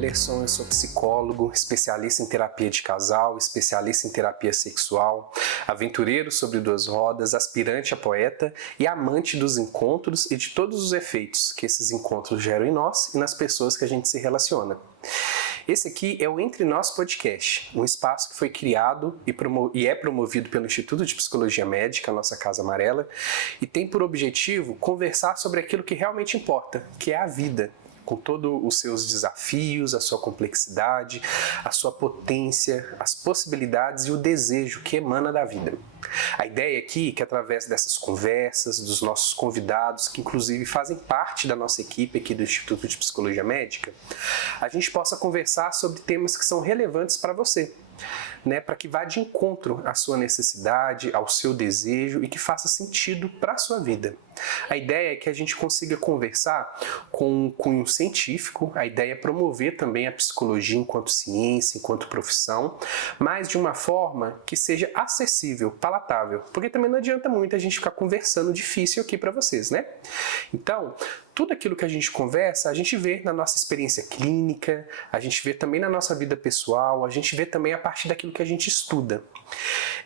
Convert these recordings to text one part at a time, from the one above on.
Wellerson, eu sou psicólogo, especialista em terapia de casal, especialista em terapia sexual, aventureiro sobre duas rodas, aspirante a poeta e amante dos encontros e de todos os efeitos que esses encontros geram em nós e nas pessoas que a gente se relaciona. Esse aqui é o Entre Nós Podcast, um espaço que foi criado e é promovido pelo Instituto de Psicologia Médica, nossa Casa Amarela, e tem por objetivo conversar sobre aquilo que realmente importa, que é a vida, com todos os seus desafios, a sua complexidade, a sua potência, as possibilidades e o desejo que emana da vida. A ideia aqui é que através dessas conversas, dos nossos convidados, que inclusive fazem parte da nossa equipe aqui do Instituto de Psicologia Médica, a gente possa conversar sobre temas que são relevantes para você, para que vá de encontro à sua necessidade, ao seu desejo e que faça sentido para a sua vida. A ideia é que a gente consiga conversar com um cunho científico, a ideia é promover também a psicologia enquanto ciência, enquanto profissão, mas de uma forma que seja acessível, palatável, porque também não adianta muito a gente ficar conversando difícil aqui para vocês, né? Então, tudo aquilo que a gente conversa, a gente vê na nossa experiência clínica, a gente vê também na nossa vida pessoal, a gente vê também a partir daquilo que a gente estuda.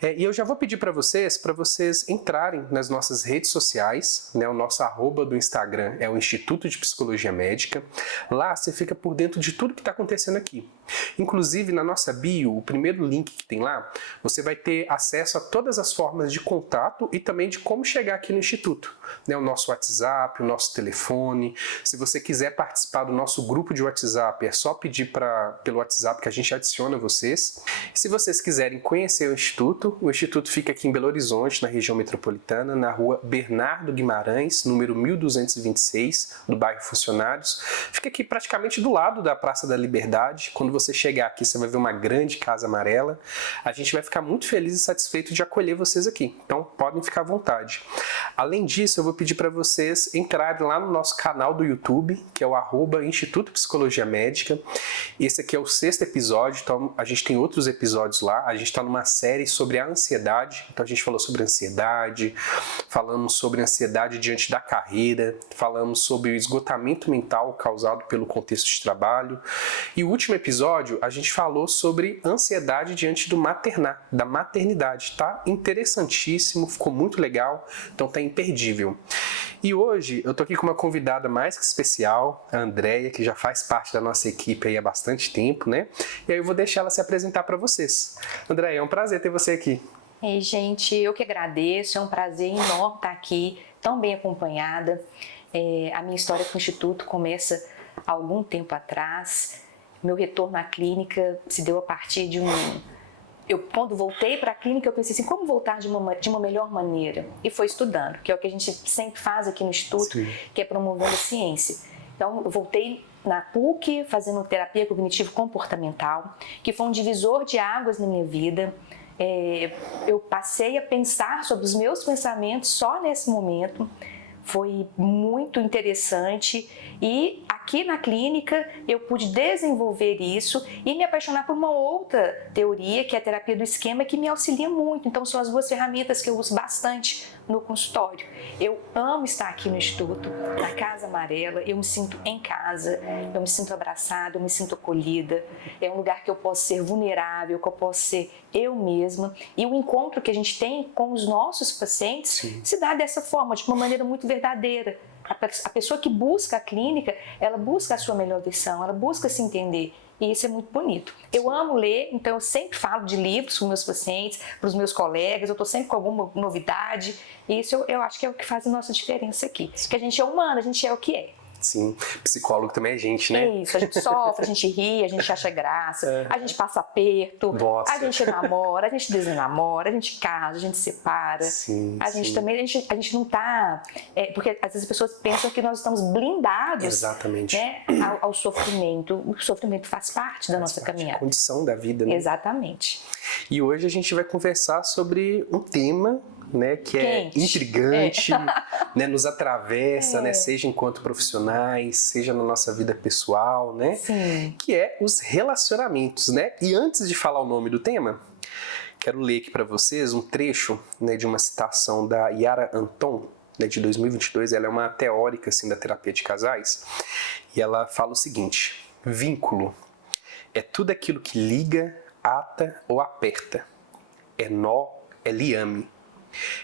E eu já vou pedir para vocês entrarem nas nossas redes sociais, o nosso @ do Instagram é o Instituto de Psicologia Médica. Lá você fica por dentro de tudo que está acontecendo aqui. Inclusive na nossa bio, o primeiro link que tem lá, você vai ter acesso a todas as formas de contato e também de como chegar aqui no Instituto. O nosso WhatsApp, o nosso telefone. Se você quiser participar do nosso grupo de WhatsApp, é só pedir pelo WhatsApp que a gente adiciona vocês. Se vocês quiserem conhecer o Instituto fica aqui em Belo Horizonte, na região metropolitana, na rua Bernardo Guimarães, número 1226, do bairro Funcionários. Fica aqui praticamente do lado da Praça da Liberdade. Quando você chegar aqui, você vai ver uma grande casa amarela. A gente vai ficar muito feliz e satisfeito de acolher vocês aqui. Então, podem ficar à vontade. Além disso, eu vou pedir para vocês entrarem lá no nosso canal do YouTube, que é o @Instituto Psicologia Médica. Esse aqui é o 6º episódio, então a gente tem outros episódios lá. A gente está numa série sobre a ansiedade. Então, a gente falou sobre ansiedade, falamos sobre ansiedade diante da carreira, falamos sobre o esgotamento mental causado pelo contexto de trabalho. E o último episódio, a gente falou sobre ansiedade diante da maternidade. Tá interessantíssimo, ficou muito legal, então tá imperdível. E hoje eu tô aqui com uma convidada mais que especial, a Andréia, que já faz parte da nossa equipe aí há bastante tempo, E aí eu vou deixar ela se apresentar para vocês. Andréia, é um prazer ter você aqui. Ei, gente, eu que agradeço, é um prazer enorme estar aqui, tão bem acompanhada. A minha história com o Instituto começa há algum tempo atrás. Meu retorno à clínica se deu a partir de quando voltei para a clínica, eu pensei assim, como voltar de uma melhor maneira? E foi estudando, que é o que a gente sempre faz aqui no Instituto, Sim. que é promovendo a ciência. Então, eu voltei na PUC, fazendo terapia cognitivo-comportamental, que foi um divisor de águas na minha vida. Eu passei a pensar sobre os meus pensamentos só nesse momento. Foi muito interessante e aqui na clínica eu pude desenvolver isso e me apaixonar por uma outra teoria, que é a terapia do esquema, que me auxilia muito. Então são as duas ferramentas que eu uso bastante no consultório. Eu amo estar aqui no Instituto, na Casa Amarela, eu me sinto em casa, eu me sinto abraçada, eu me sinto acolhida. É um lugar que eu posso ser vulnerável, que eu posso ser eu mesma. E o encontro que a gente tem com os nossos pacientes Sim. se dá dessa forma, de uma maneira muito verdadeira. A pessoa que busca a clínica, ela busca a sua melhor versão, ela busca se entender. E isso é muito bonito. Eu amo ler, então eu sempre falo de livros para os meus pacientes, para os meus colegas, eu estou sempre com alguma novidade. E isso eu acho que é o que faz a nossa diferença aqui. Porque a gente é humano, a gente é o que é. Sim, psicólogo também é gente, né? É isso, a gente sofre, a gente ri, a gente acha graça, a gente passa aperto, Nossa. A gente namora, a gente desenamora, a gente casa, a gente separa. Sim, a gente também, a gente não tá... porque às vezes as pessoas pensam que nós estamos blindados Exatamente. Ao sofrimento. O sofrimento faz parte da nossa caminhada. A condição da vida, né? Exatamente. E hoje a gente vai conversar sobre um tema que é intrigante, nos atravessa, seja enquanto profissionais, seja na nossa vida pessoal, Sim. Que é os relacionamentos, E antes de falar o nome do tema, quero ler aqui para vocês um trecho, de uma citação da Yara Anton, de 2022. Ela é uma teórica assim da terapia de casais, e ela fala o seguinte: Vínculo é tudo aquilo que liga, ata ou aperta. É nó, é liame.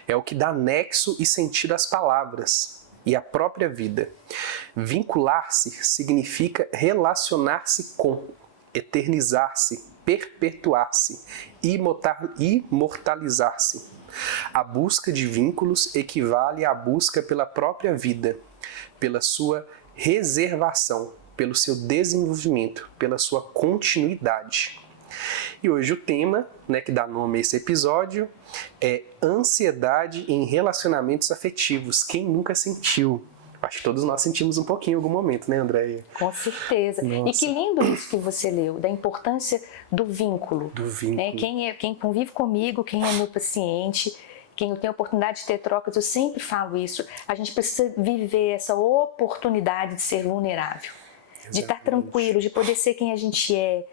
É o que dá nexo e sentido às palavras e à própria vida. Vincular-se significa relacionar-se com, eternizar-se, perpetuar-se, imortalizar-se. A busca de vínculos equivale à busca pela própria vida, pela sua reservação, pelo seu desenvolvimento, pela sua continuidade. E hoje o tema, que dá nome a esse episódio, é ansiedade em relacionamentos afetivos. Quem nunca sentiu? Acho que todos nós sentimos um pouquinho em algum momento, né, Andréia? Com certeza. Nossa. E que lindo isso que você leu, da importância do vínculo. Do vínculo. Quem convive comigo, quem é meu paciente, quem eu tenho a oportunidade de ter trocas, eu sempre falo isso. A gente precisa viver essa oportunidade de ser vulnerável. Exatamente. De estar tranquilo, de poder ser quem a gente é,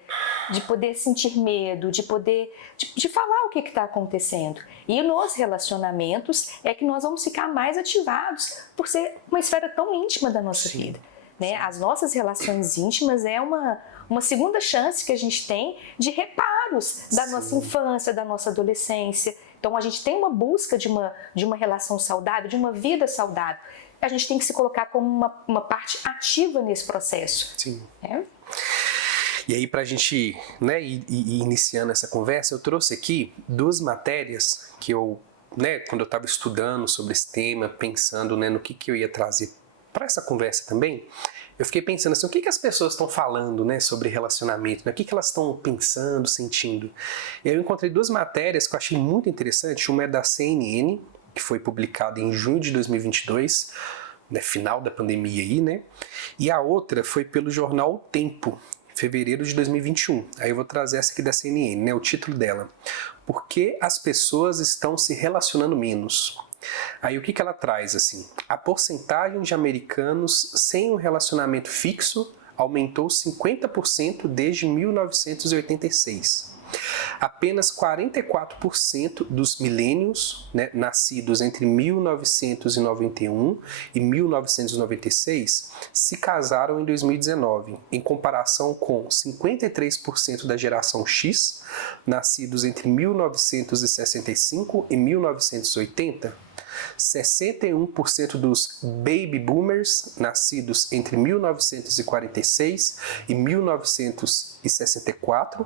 de poder sentir medo, de poder de falar o que está acontecendo. E nos relacionamentos é que nós vamos ficar mais ativados por ser uma esfera tão íntima da nossa vida. Né? As nossas relações íntimas é uma segunda chance que a gente tem de reparos da nossa infância, da nossa adolescência. Então a gente tem uma busca de uma relação saudável, de uma vida saudável. A gente tem que se colocar como uma parte ativa nesse processo. Sim. E aí, para a gente ir iniciando essa conversa, eu trouxe aqui 2 matérias que eu, quando eu estava estudando sobre esse tema, pensando no que eu ia trazer para essa conversa também, eu fiquei pensando assim, o que as pessoas estão falando sobre relacionamento, o que elas estão pensando, sentindo. E aí eu encontrei 2 matérias que eu achei muito interessantes. Uma é da CNN, que foi publicada em junho de 2022, final da pandemia aí, E a outra foi pelo jornal O Tempo, fevereiro de 2021. Aí eu vou trazer essa aqui da CNN, o título dela. Por que as pessoas estão se relacionando menos? Aí o que ela traz, assim? A porcentagem de americanos sem um relacionamento fixo aumentou 50% desde 1986. Apenas 44% dos millennials, nascidos entre 1991 e 1996, se casaram em 2019, em comparação com 53% da geração X, nascidos entre 1965 e 1980, 61% dos baby boomers, nascidos entre 1946 e 1964,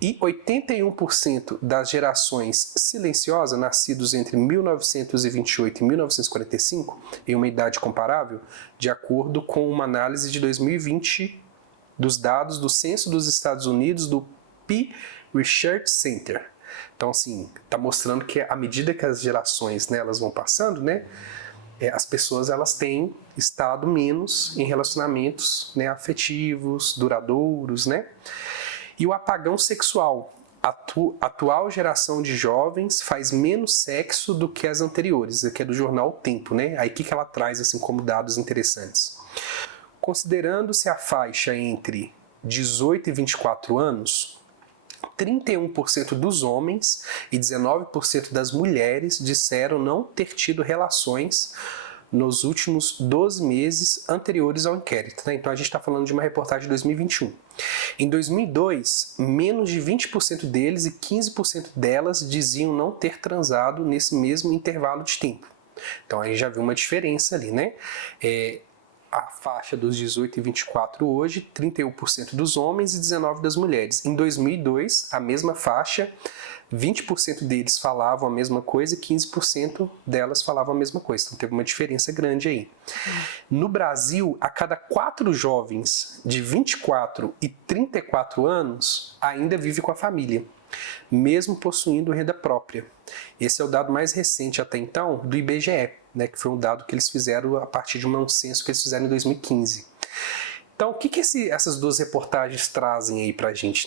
e 81% das gerações silenciosas, nascidos entre 1928 e 1945, em uma idade comparável, de acordo com uma análise de 2020 dos dados do Censo dos Estados Unidos do Pew Research Center. Então, assim, está mostrando que à medida que as gerações elas vão passando, as pessoas elas têm estado menos em relacionamentos afetivos, duradouros, E o apagão sexual. A atual geração de jovens faz menos sexo do que as anteriores, que é do jornal O Tempo, Aí o que ela traz assim como dados interessantes? Considerando-se a faixa entre 18 e 24 anos, 31% dos homens e 19% das mulheres disseram não ter tido relações nos últimos 12 meses anteriores ao inquérito. Então a gente está falando de uma reportagem de 2021. Em 2002, menos de 20% deles e 15% delas diziam não ter transado nesse mesmo intervalo de tempo. Então a gente já viu uma diferença ali, A faixa dos 18 e 24 hoje, 31% dos homens e 19% das mulheres. Em 2002, a mesma faixa, 20% deles falavam a mesma coisa e 15% delas falavam a mesma coisa. Então teve uma diferença grande aí. No Brasil, a cada 4 jovens de 24 e 34 anos ainda vive com a família, mesmo possuindo renda própria. Esse é o dado mais recente até então do IBGE, que foi um dado que eles fizeram a partir de um censo que eles fizeram em 2015. Então, o que essas 2 reportagens trazem aí pra gente,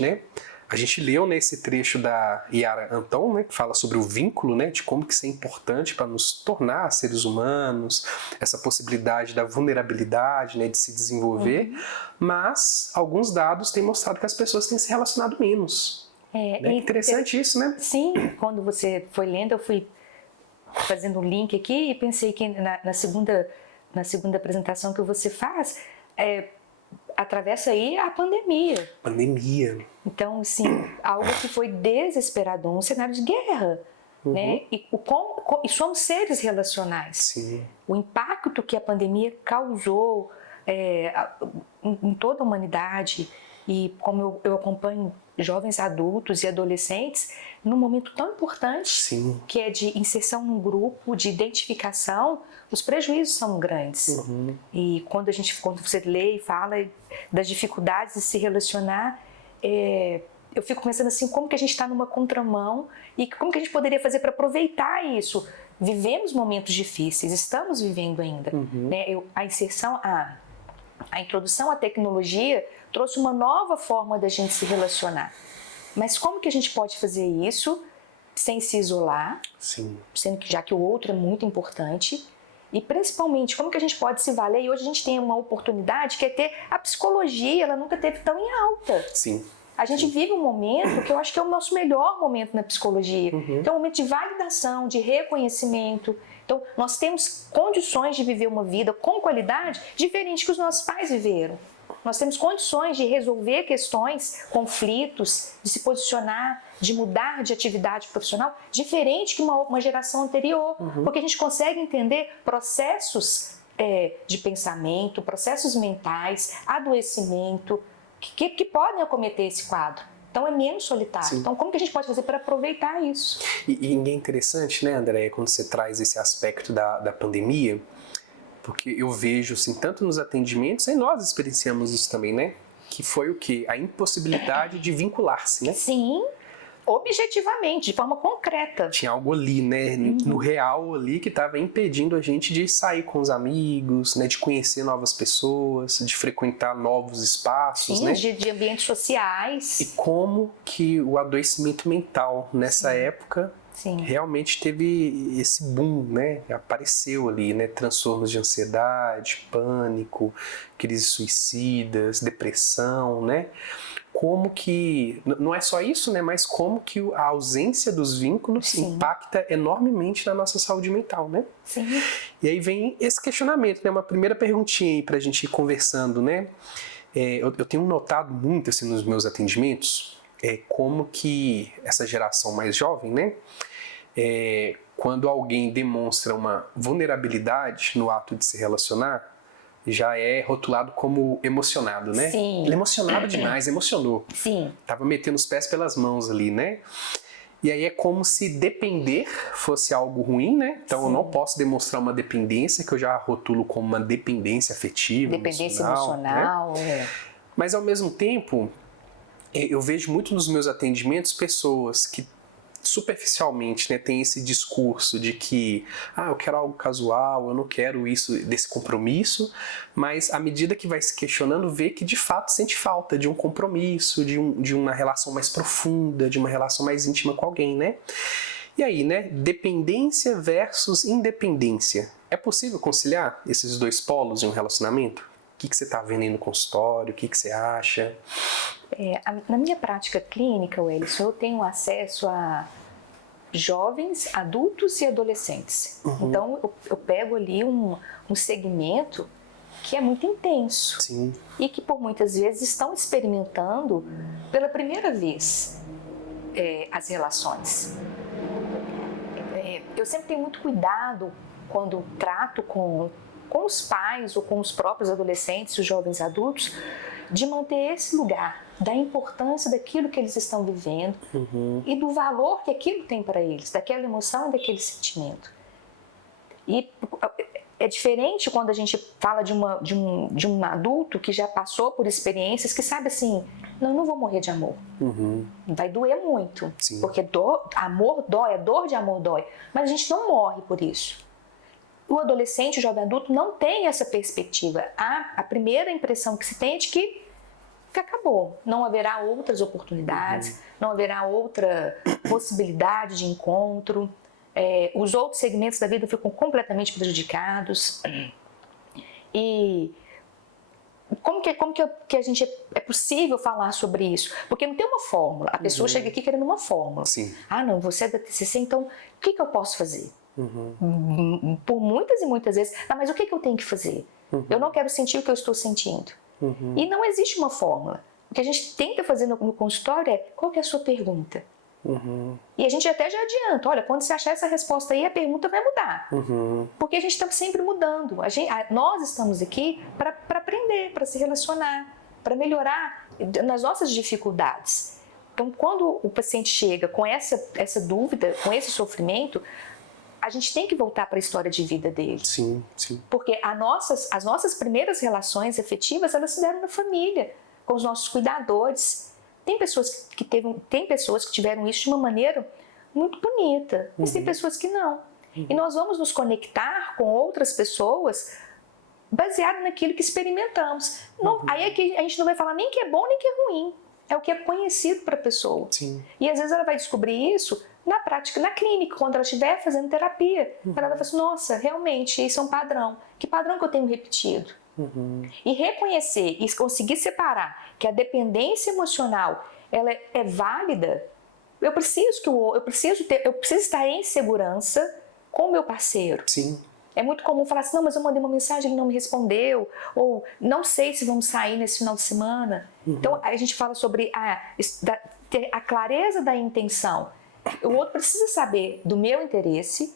A gente leu nesse trecho da Yara Anton, que fala sobre o vínculo, de como que isso é importante para nos tornar seres humanos, essa possibilidade da vulnerabilidade, de se desenvolver, mas alguns dados têm mostrado que as pessoas têm se relacionado menos. Interessante isso, Sim, quando você foi lendo, eu fui fazendo um link aqui e pensei que na segunda apresentação que você faz, atravessa aí a pandemia. Pandemia. Então, assim, algo que foi desesperador, um cenário de guerra, né? E somos seres relacionais. Sim. O impacto que a pandemia causou em toda a humanidade, e como eu acompanho jovens adultos e adolescentes, num momento tão importante, Sim. que é de inserção num grupo, de identificação, os prejuízos são grandes. E quando você lê e fala das dificuldades de se relacionar, eu fico pensando assim, como que a gente está numa contramão e como que a gente poderia fazer para aproveitar isso. Vivemos momentos difíceis, estamos vivendo ainda. Né? A inserção, a introdução à tecnologia trouxe uma nova forma da gente se relacionar. Mas como que a gente pode fazer isso sem se isolar, Sim. sendo que já que o outro é muito importante, e principalmente como que a gente pode se valer, e hoje a gente tem uma oportunidade que é ter a psicologia, ela nunca teve tão em alta. Sim. A gente vive um momento que eu acho que é o nosso melhor momento na psicologia, que é um momento de validação, de reconhecimento. Então, nós temos condições de viver uma vida com qualidade diferente que os nossos pais viveram. Nós temos condições de resolver questões, conflitos, de se posicionar, de mudar de atividade profissional, diferente que uma geração anterior. Porque a gente consegue entender processos de pensamento, processos mentais, adoecimento, que podem acometer esse quadro. Então é menos solitário. Sim. Então como que a gente pode fazer para aproveitar isso? E é interessante, né, Andréia, quando você traz esse aspecto da pandemia, porque eu vejo, assim, tanto nos atendimentos, e nós experienciamos isso também, né? Que foi o quê? A impossibilidade de vincular-se, né? Sim, objetivamente, de forma concreta. Tinha algo ali, né? No real ali, que estava impedindo a gente de sair com os amigos, né? De conhecer novas pessoas, de frequentar novos espaços, sim, né? de ambientes sociais. E como que o adoecimento mental nessa época... Sim. Realmente teve esse boom, né? Apareceu ali, né? Transtornos de ansiedade, pânico, crises suicidas, depressão, né? Como que, não é só isso, né? Mas como que a ausência dos vínculos Sim. impacta enormemente na nossa saúde mental, né? Sim. E aí vem esse questionamento, né? Uma primeira perguntinha aí pra gente ir conversando, né? Eu tenho notado muito, assim, nos meus atendimentos, como que essa geração mais jovem, né? Quando alguém demonstra uma vulnerabilidade no ato de se relacionar, já é rotulado como emocionado, né? Sim. Ele é emocionado demais, emocionou. Sim. Tava metendo os pés pelas mãos ali, né? E aí é como se depender fosse algo ruim, né? Então Sim. eu não posso demonstrar uma dependência, que eu já rotulo como uma dependência afetiva, dependência emocional. Né? Mas ao mesmo tempo, eu vejo muito nos meus atendimentos pessoas que superficialmente, né, tem esse discurso de que eu quero algo casual, eu não quero isso, desse compromisso, mas à medida que vai se questionando, vê que de fato sente falta de um compromisso, de uma relação mais profunda, de uma relação mais íntima com alguém, né? E aí, né, dependência versus independência. É possível conciliar esses dois polos em um relacionamento? O que você está vendo aí no consultório? O que você acha? Na minha prática clínica, Wellington, eu tenho acesso a jovens, adultos e adolescentes. Então, eu pego ali um segmento que é muito intenso. Sim. E que, por muitas vezes, estão experimentando pela primeira vez as relações. Eu sempre tenho muito cuidado quando trato com os pais ou com os próprios adolescentes, os jovens adultos, de manter esse lugar, da importância daquilo que eles estão vivendo e do valor que aquilo tem para eles, daquela emoção e daquele sentimento. E é diferente quando a gente fala de um adulto que já passou por experiências que sabe assim, não vou morrer de amor. Vai doer muito, Sim. porque amor dói, a dor de amor dói, mas a gente não morre por isso. O adolescente, o jovem adulto não tem essa perspectiva. A primeira impressão que se tem é de que acabou. Não haverá outras oportunidades, não haverá outra possibilidade de encontro. Os outros segmentos da vida ficam completamente prejudicados. E como que a gente é possível falar sobre isso? Porque não tem uma fórmula. A pessoa chega aqui querendo uma fórmula. Sim. Não, você é da TCC, então o que eu posso fazer? Por muitas e muitas vezes, mas o que eu tenho que fazer? Eu não quero sentir o que eu estou sentindo. E não existe uma fórmula. O que a gente tenta fazer no consultório é, qual que é a sua pergunta? E a gente até já adianta, olha, quando você achar essa resposta aí, a pergunta vai mudar. Porque a gente está sempre mudando. Nós estamos aqui para aprender, para se relacionar, para melhorar nas nossas dificuldades. Então, quando o paciente chega com essa dúvida, com esse sofrimento, a gente tem que voltar para a história de vida dele. Sim, sim. Porque as nossas primeiras relações afetivas, elas se deram na família, com os nossos cuidadores. Tem pessoas que tiveram isso de uma maneira muito bonita, mas tem pessoas que não. E nós vamos nos conectar com outras pessoas baseado naquilo que experimentamos. Aí é que a gente não vai falar nem que é bom nem que é ruim. É o que é conhecido para a pessoa. Sim. E às vezes ela vai descobrir isso na prática, na clínica, quando ela estiver fazendo terapia. Ela vai falar assim, nossa, realmente, isso é um padrão. Que padrão que eu tenho repetido? E reconhecer e conseguir separar que a dependência emocional ela é válida. Eu preciso estar em segurança com o meu parceiro. Sim. É muito comum falar assim, não, mas eu mandei uma mensagem, ele não me respondeu, ou não sei se vamos sair nesse final de semana. Então a gente fala sobre ter a clareza da intenção. O outro precisa saber do meu interesse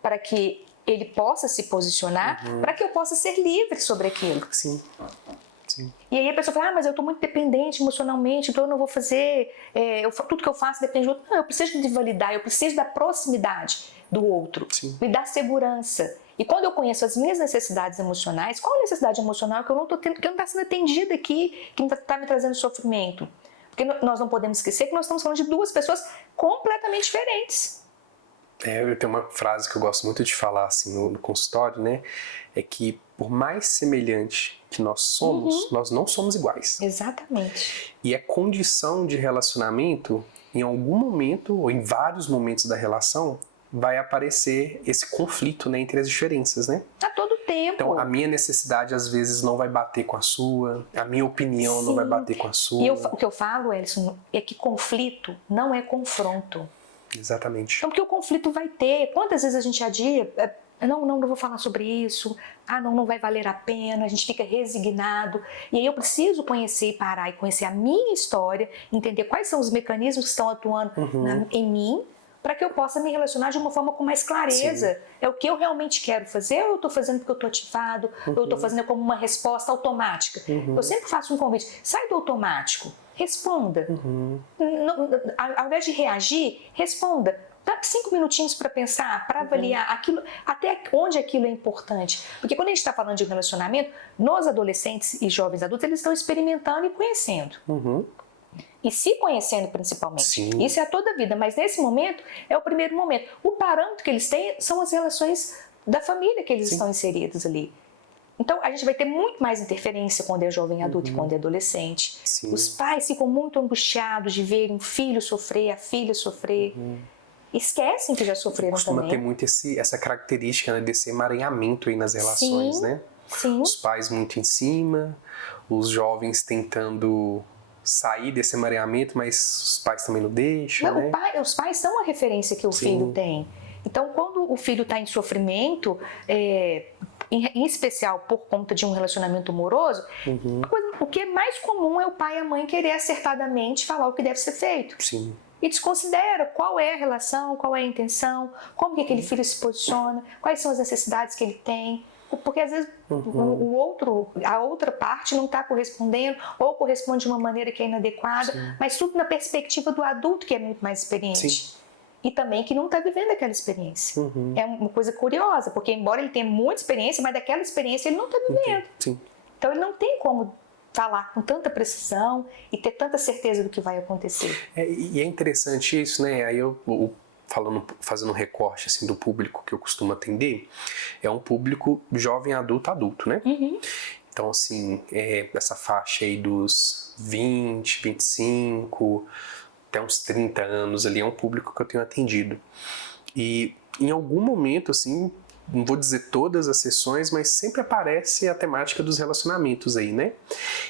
para que ele possa se posicionar, para que eu possa ser livre sobre aquilo. Sim. Sim. E aí a pessoa fala, mas eu estou muito dependente emocionalmente, então eu não vou fazer, tudo que eu faço depende do outro. Não, eu preciso de validar, eu preciso da proximidade do outro, Sim. me dar segurança. E quando eu conheço as minhas necessidades emocionais, qual a necessidade emocional que eu não estou tendo, que não está sendo atendida aqui, que está me trazendo sofrimento? Porque nós não podemos esquecer que nós estamos falando de duas pessoas completamente diferentes. Eu tenho uma frase que eu gosto muito de falar assim no consultório, né? É que por mais semelhante que nós somos, nós não somos iguais. Exatamente. E a condição de relacionamento, em algum momento, ou em vários momentos da relação, vai aparecer esse conflito, né, entre as diferenças, né? A todo tempo. Então, a minha necessidade, às vezes, não vai bater com a sua, a minha opinião não vai bater com a sua. E o que eu falo, Elison, é que conflito não é confronto. Exatamente. Então, porque o conflito vai ter. Quantas vezes a gente adia? Não vou falar sobre isso. Não vai valer a pena. A gente fica resignado. E aí eu preciso conhecer e parar e conhecer a minha história, entender quais são os mecanismos que estão atuando em mim, para que eu possa me relacionar de uma forma com mais clareza. Sim. É o que eu realmente quero fazer, ou eu estou fazendo porque eu estou ativado, ou eu estou fazendo como uma resposta automática. Eu sempre faço um convite, sai do automático, responda. Ao invés de reagir, responda. Dá 5 minutinhos para pensar, para avaliar aquilo, até onde aquilo é importante. Porque quando a gente está falando de um relacionamento, nós adolescentes e jovens adultos, eles estão experimentando e conhecendo. E se conhecendo principalmente. Sim. Isso é a toda a vida, mas nesse momento é o primeiro momento. O parâmetro que eles têm são as relações da família que eles estão inseridos ali. Então a gente vai ter muito mais interferência quando é jovem adulto e quando é adolescente. Sim. Os pais ficam muito angustiados de verem um filho sofrer, a filha sofrer. Esquecem que já sofreram Costuma também. ter muito essa característica, né, desse emaranhamento aí nas relações, né? Sim. Os pais muito em cima, os jovens tentando sair desse emaranhamento, mas os pais também não deixam, né? Os pais são a referência que o filho tem. Então, quando o filho está em sofrimento, em especial por conta de um relacionamento amoroso, o que é mais comum é o pai e a mãe querer acertadamente falar o que deve ser feito. Sim. E desconsidera qual é a relação, qual é a intenção, como que aquele filho se posiciona, quais são as necessidades que ele tem. Porque às vezes a outra parte não está correspondendo ou corresponde de uma maneira que é inadequada, mas tudo na perspectiva do adulto que é muito mais experiente. Sim. E também que não está vivendo aquela experiência. É uma coisa curiosa, porque embora ele tenha muita experiência, mas daquela experiência ele não está vivendo. Sim. Então ele não tem como falar com tanta precisão e ter tanta certeza do que vai acontecer. E é interessante isso, né? Aí fazendo um recorte assim, do público que eu costumo atender, é um público jovem adulto, né? Então, assim, essa faixa aí dos 20, 25, até uns 30 anos ali, é um público que eu tenho atendido. E em algum momento, assim, não vou dizer todas as sessões, mas sempre aparece a temática dos relacionamentos aí, né?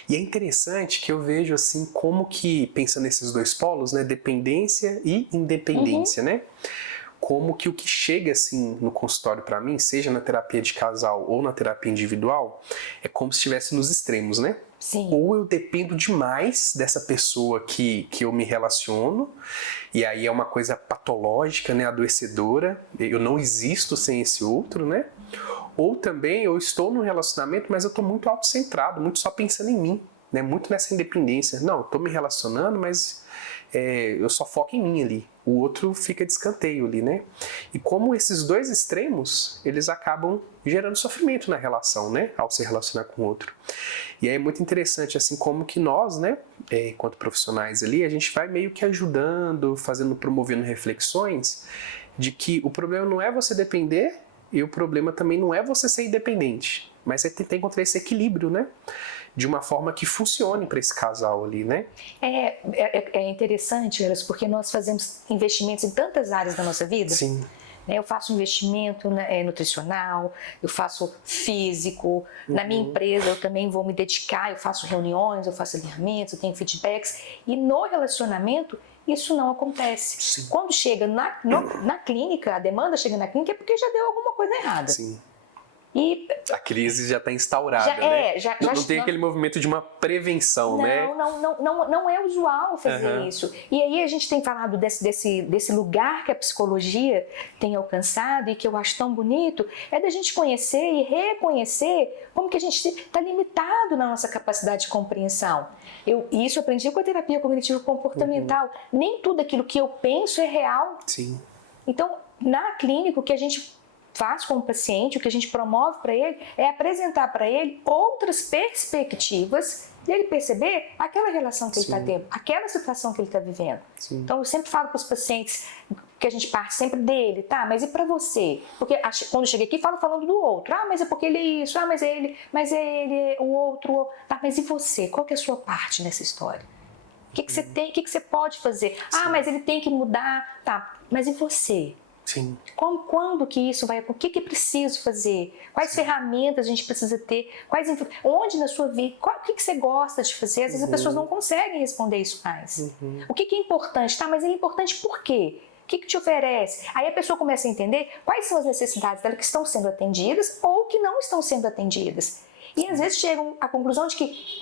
E é interessante que eu vejo assim como que, pensando nesses dois polos, né, dependência e independência, né? como que o que chega assim no consultório para mim, seja na terapia de casal ou na terapia individual, é como se estivesse nos extremos, né? Sim. Ou eu dependo demais dessa pessoa que eu me relaciono, e aí é uma coisa patológica, né, adoecedora, eu não existo sem esse outro, né? Ou também eu estou num relacionamento, mas eu estou muito autocentrado, muito só pensando em mim, né? Muito nessa independência. Não, eu estou me relacionando, mas eu só foco em mim ali. O outro fica de escanteio ali, né? E como esses dois extremos, eles acabam gerando sofrimento na relação, né? Ao se relacionar com o outro. E aí é muito interessante, assim, como que nós, né, enquanto profissionais ali, a gente vai meio que ajudando, promovendo reflexões de que o problema não é você depender e o problema também não é você ser independente, mas é tentar encontrar esse equilíbrio, né? De uma forma que funcione para esse casal ali, né? É interessante, Eras, porque nós fazemos investimentos em tantas áreas da nossa vida. Sim. Eu faço investimento nutricional, eu faço físico, na minha empresa eu também vou me dedicar, eu faço reuniões, eu faço alinhamentos, eu tenho feedbacks, e no relacionamento isso não acontece. Sim. Quando chega na clínica, a demanda chega na clínica é porque já deu alguma coisa errada. Sim. E a crise já está instaurada, né? Não tem aquele movimento de uma prevenção, né? Não é usual fazer isso. E aí a gente tem falado desse lugar que a psicologia tem alcançado e que eu acho tão bonito, é da gente conhecer e reconhecer como que a gente está limitado na nossa capacidade de compreensão. Isso eu aprendi com a terapia cognitivo-comportamental. Nem tudo aquilo que eu penso é real. Sim. Então, na clínica, o que a gente faz com o paciente, o que a gente promove para ele é apresentar para ele outras perspectivas e ele perceber aquela relação que ele está tendo, aquela situação que ele está vivendo. Sim. Então eu sempre falo para os pacientes que a gente parte sempre dele, tá? Mas e para você? Porque quando chega aqui falando do outro, mas é porque ele é isso, mas é ele, o outro, tá? Mas e você? Qual que é a sua parte nessa história? O que você tem? O que você pode fazer? Mas ele tem que mudar, tá? Mas e você? Sim. Quando que isso vai acontecer? O que é preciso fazer? Quais ferramentas a gente precisa ter? Onde na sua vida? O que você gosta de fazer? Às vezes as pessoas não conseguem responder isso mais. O que é importante? Tá, mas é importante por quê? O que te oferece? Aí a pessoa começa a entender quais são as necessidades dela que estão sendo atendidas ou que não estão sendo atendidas. E às vezes chegam à conclusão de que,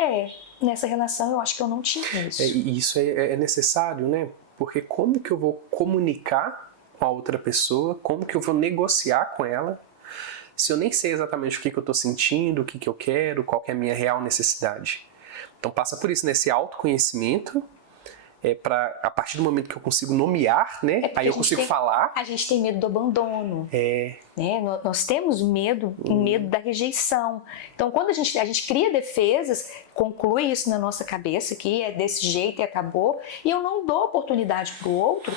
nessa relação eu acho que eu não tinha isso. E isso é necessário, né? Porque como que eu vou comunicar com a outra pessoa, como que eu vou negociar com ela, se eu nem sei exatamente o que eu estou sentindo, o que eu quero, qual que é a minha real necessidade. Então passa por isso, nesse autoconhecimento, a partir do momento que eu consigo nomear, né, aí eu consigo falar. A gente tem medo do abandono. Né? Nós temos medo da rejeição. Então quando a gente cria defesas, conclui isso na nossa cabeça, que é desse jeito e acabou, e eu não dou oportunidade para o outro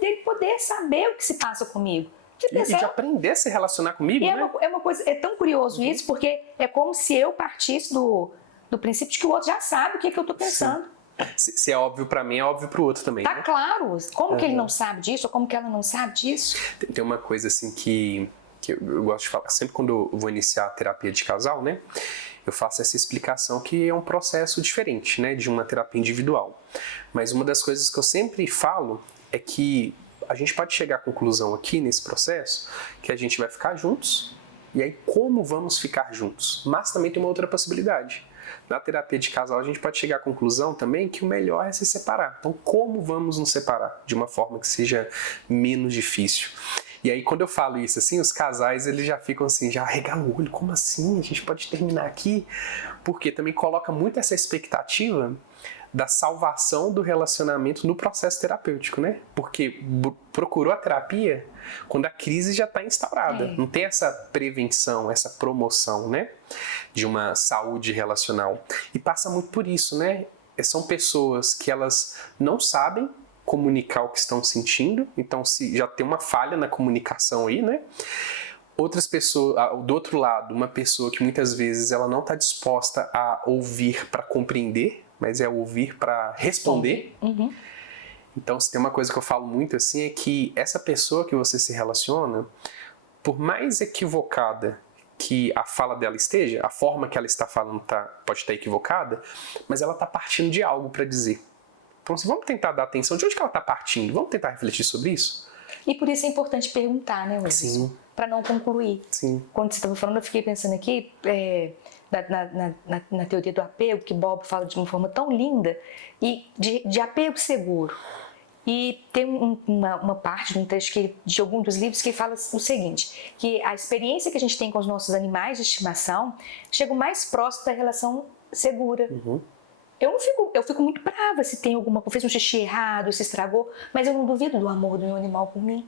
dele poder saber o que se passa comigo. E de aprender a se relacionar comigo, né? É uma coisa, é tão curioso isso, porque é como se eu partisse do princípio de que o outro já sabe o que eu estou pensando. Se é óbvio para mim, é óbvio para o outro também. Tá, né? Claro. Como que ele não sabe disso, ou como que ela não sabe disso? Tem uma coisa assim que eu gosto de falar, sempre quando eu vou iniciar a terapia de casal, né? Eu faço essa explicação que é um processo diferente, né, de uma terapia individual. Mas uma das coisas que eu sempre falo é que a gente pode chegar à conclusão aqui nesse processo que a gente vai ficar juntos, e aí como vamos ficar juntos? Mas também tem uma outra possibilidade. Na terapia de casal a gente pode chegar à conclusão também que o melhor é se separar. Então como vamos nos separar de uma forma que seja menos difícil? E aí quando eu falo isso assim, os casais eles já ficam assim, já arregalam o olho, como assim? A gente pode terminar aqui? Porque também coloca muito essa expectativa da salvação do relacionamento no processo terapêutico, né? Porque procurou a terapia quando a crise já está instaurada. Não tem essa prevenção, essa promoção, né? De uma saúde relacional. E passa muito por isso, né? São pessoas que elas não sabem comunicar o que estão sentindo, então se já tem uma falha na comunicação aí, né? Outras pessoas, do outro lado, uma pessoa que muitas vezes ela não está disposta a ouvir para compreender, mas é ouvir para responder. Então, se tem uma coisa que eu falo muito assim, é que essa pessoa que você se relaciona, por mais equivocada que a fala dela esteja, a forma que ela está falando pode estar equivocada, mas ela está partindo de algo para dizer. Então, vamos tentar dar atenção de onde que ela está partindo, vamos tentar refletir sobre isso. E por isso é importante perguntar, né, Wilson? Sim. Para não concluir. Sim. Quando você estava falando, eu fiquei pensando aqui na teoria do apego, que Bob fala de uma forma tão linda, e de apego seguro. E tem uma parte de um texto de algum dos livros que fala o seguinte, que a experiência que a gente tem com os nossos animais de estimação chega o mais próximo da relação segura. Eu fico muito brava se tem alguma coisa, fez um xixi errado, se estragou, mas eu não duvido do amor do meu animal por mim.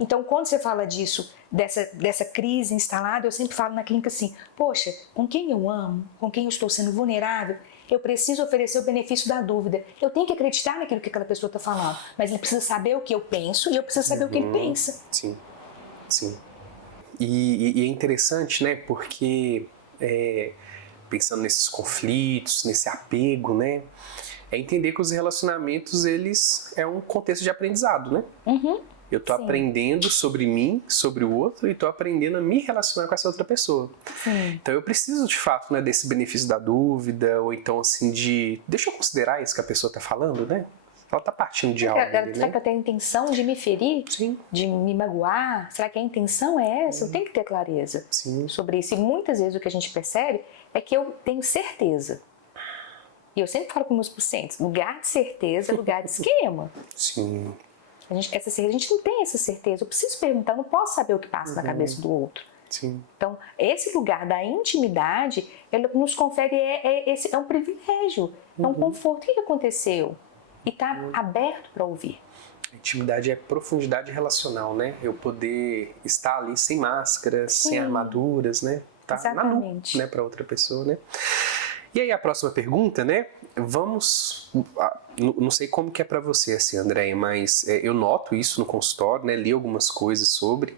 Então, quando você fala disso, dessa crise instalada, eu sempre falo na clínica assim, poxa, com quem eu amo, com quem eu estou sendo vulnerável, eu preciso oferecer o benefício da dúvida. Eu tenho que acreditar naquilo que aquela pessoa está falando, mas ele precisa saber o que eu penso e eu preciso saber o que ele pensa. Sim, sim. E é interessante, né, porque pensando nesses conflitos, nesse apego, né, é entender que os relacionamentos, eles é um contexto de aprendizado, né? Eu tô aprendendo sobre mim, sobre o outro, e tô aprendendo a me relacionar com essa outra pessoa. Então eu preciso, de fato, né, desse benefício da dúvida, ou então, assim, deixa eu considerar isso que a pessoa tá falando, né? Ela tá partindo de algo ali, Será né? que ela tem a intenção de me ferir? Sim. De me magoar? Será que a intenção é essa? Eu tenho que ter clareza sobre isso. E muitas vezes o que a gente percebe é que eu tenho certeza. E eu sempre falo com meus pacientes, lugar de certeza é lugar de esquema. Sim. A gente não tem essa certeza. Eu preciso perguntar, eu não posso saber o que passa na cabeça do outro. Sim. Então, esse lugar da intimidade, ele nos confere, é um privilégio, é um conforto. O que aconteceu? E está aberto para ouvir. Intimidade é profundidade relacional, né? Eu poder estar ali sem máscaras, sem armaduras, né? Tá na nu, né, para outra pessoa, né? E aí a próxima pergunta, né? Não sei como que é para você, assim, Andréia, mas eu noto isso no consultório, né? Li algumas coisas sobre,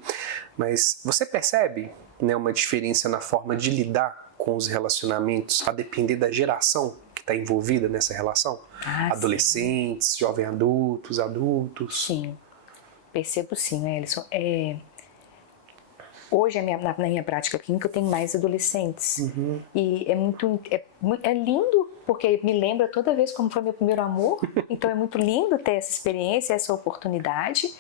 mas você percebe, né, uma diferença na forma de lidar com os relacionamentos a depender da geração que está envolvida nessa relação? Adolescentes, jovens adultos, adultos? Sim, percebo sim, Elison. Hoje, na minha prática clínica, eu tenho mais adolescentes. E é lindo, porque me lembra toda vez como foi meu primeiro amor. Então, é muito lindo ter essa experiência, essa oportunidade.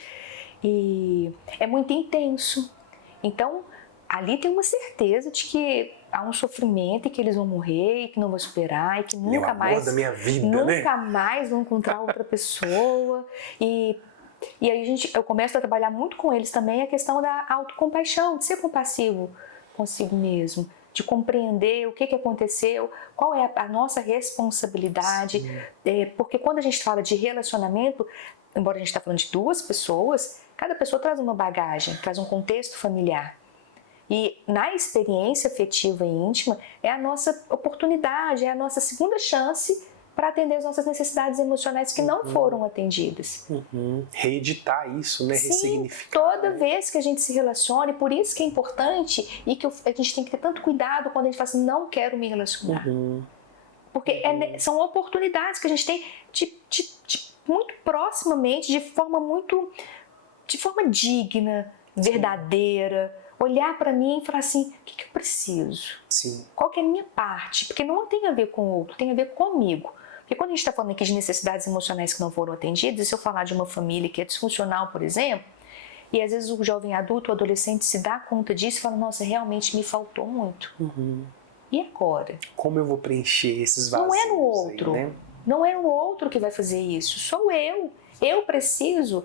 E é muito intenso. Então, ali tem uma certeza de que há um sofrimento e que eles vão morrer e que não vão superar e que nunca mais, da minha vida, nunca mais vão encontrar outra pessoa. E aí eu começo a trabalhar muito com eles também a questão da autocompaixão, de ser compassivo consigo mesmo, de compreender o que aconteceu, qual é a nossa responsabilidade. Porque quando a gente fala de relacionamento, embora a gente está falando de duas pessoas, cada pessoa traz uma bagagem, traz um contexto familiar. E na experiência afetiva e íntima é a nossa oportunidade, é a nossa segunda chance para atender as nossas necessidades emocionais que não foram atendidas. Reeditar isso, né? Sim, ressignificar. Toda vez que a gente se relaciona, e por isso que é importante e que a gente tem que ter tanto cuidado quando a gente fala assim, não quero me relacionar. Porque são oportunidades que a gente tem muito proximamente, de forma digna, verdadeira. Olhar para mim e falar assim, o que eu preciso? Sim. Qual que é a minha parte? Porque não tem a ver com o outro, tem a ver comigo. Porque quando a gente está falando aqui de necessidades emocionais que não foram atendidas, e se eu falar de uma família que é disfuncional, por exemplo, e às vezes o jovem adulto, o adolescente se dá conta disso e fala, nossa, realmente me faltou muito. E agora? Como eu vou preencher esses vazios? Não é no outro. Aí, né? Não é o outro que vai fazer isso, sou eu. Eu preciso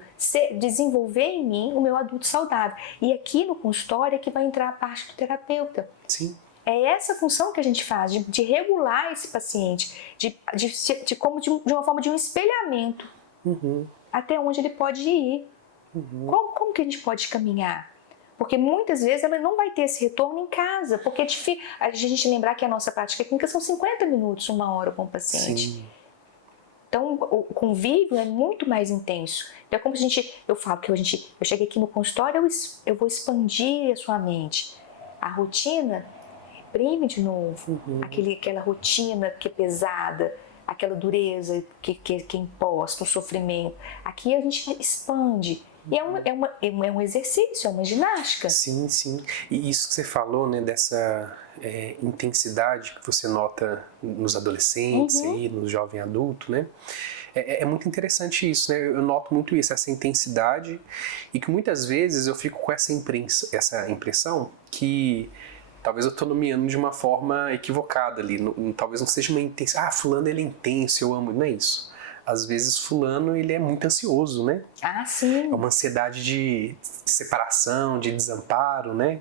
desenvolver em mim o meu adulto saudável. E aqui no consultório é que vai entrar a parte do terapeuta. Sim. É essa função que a gente faz, de regular esse paciente, de uma forma de um espelhamento. Até onde ele pode ir. Como que a gente pode caminhar? Porque muitas vezes ela não vai ter esse retorno em casa. Porque é difícil a gente lembrar que a nossa prática clínica são 50 minutos, 1 hora com o paciente. Sim. Então, o convívio é muito mais intenso. Então, é como se eu falo que eu cheguei aqui no consultório, eu vou expandir a sua mente. A rotina reprime de novo, aquela rotina que é pesada, aquela dureza que é imposta, o sofrimento. Aqui a gente expande. E é um exercício, é uma ginástica. Sim, sim. E isso que você falou, né, dessa intensidade que você nota nos adolescentes e no jovem adulto, né? É muito interessante isso, né? Eu noto muito isso, essa intensidade, e que muitas vezes eu fico com essa impressão que talvez eu estou nomeando de uma forma equivocada ali. Talvez não seja uma intenção. Ah, fulano ele é intenso, eu amo. Não é isso. Às vezes fulano ele é muito ansioso, né? Ah, sim. É uma ansiedade de separação, de desamparo, né?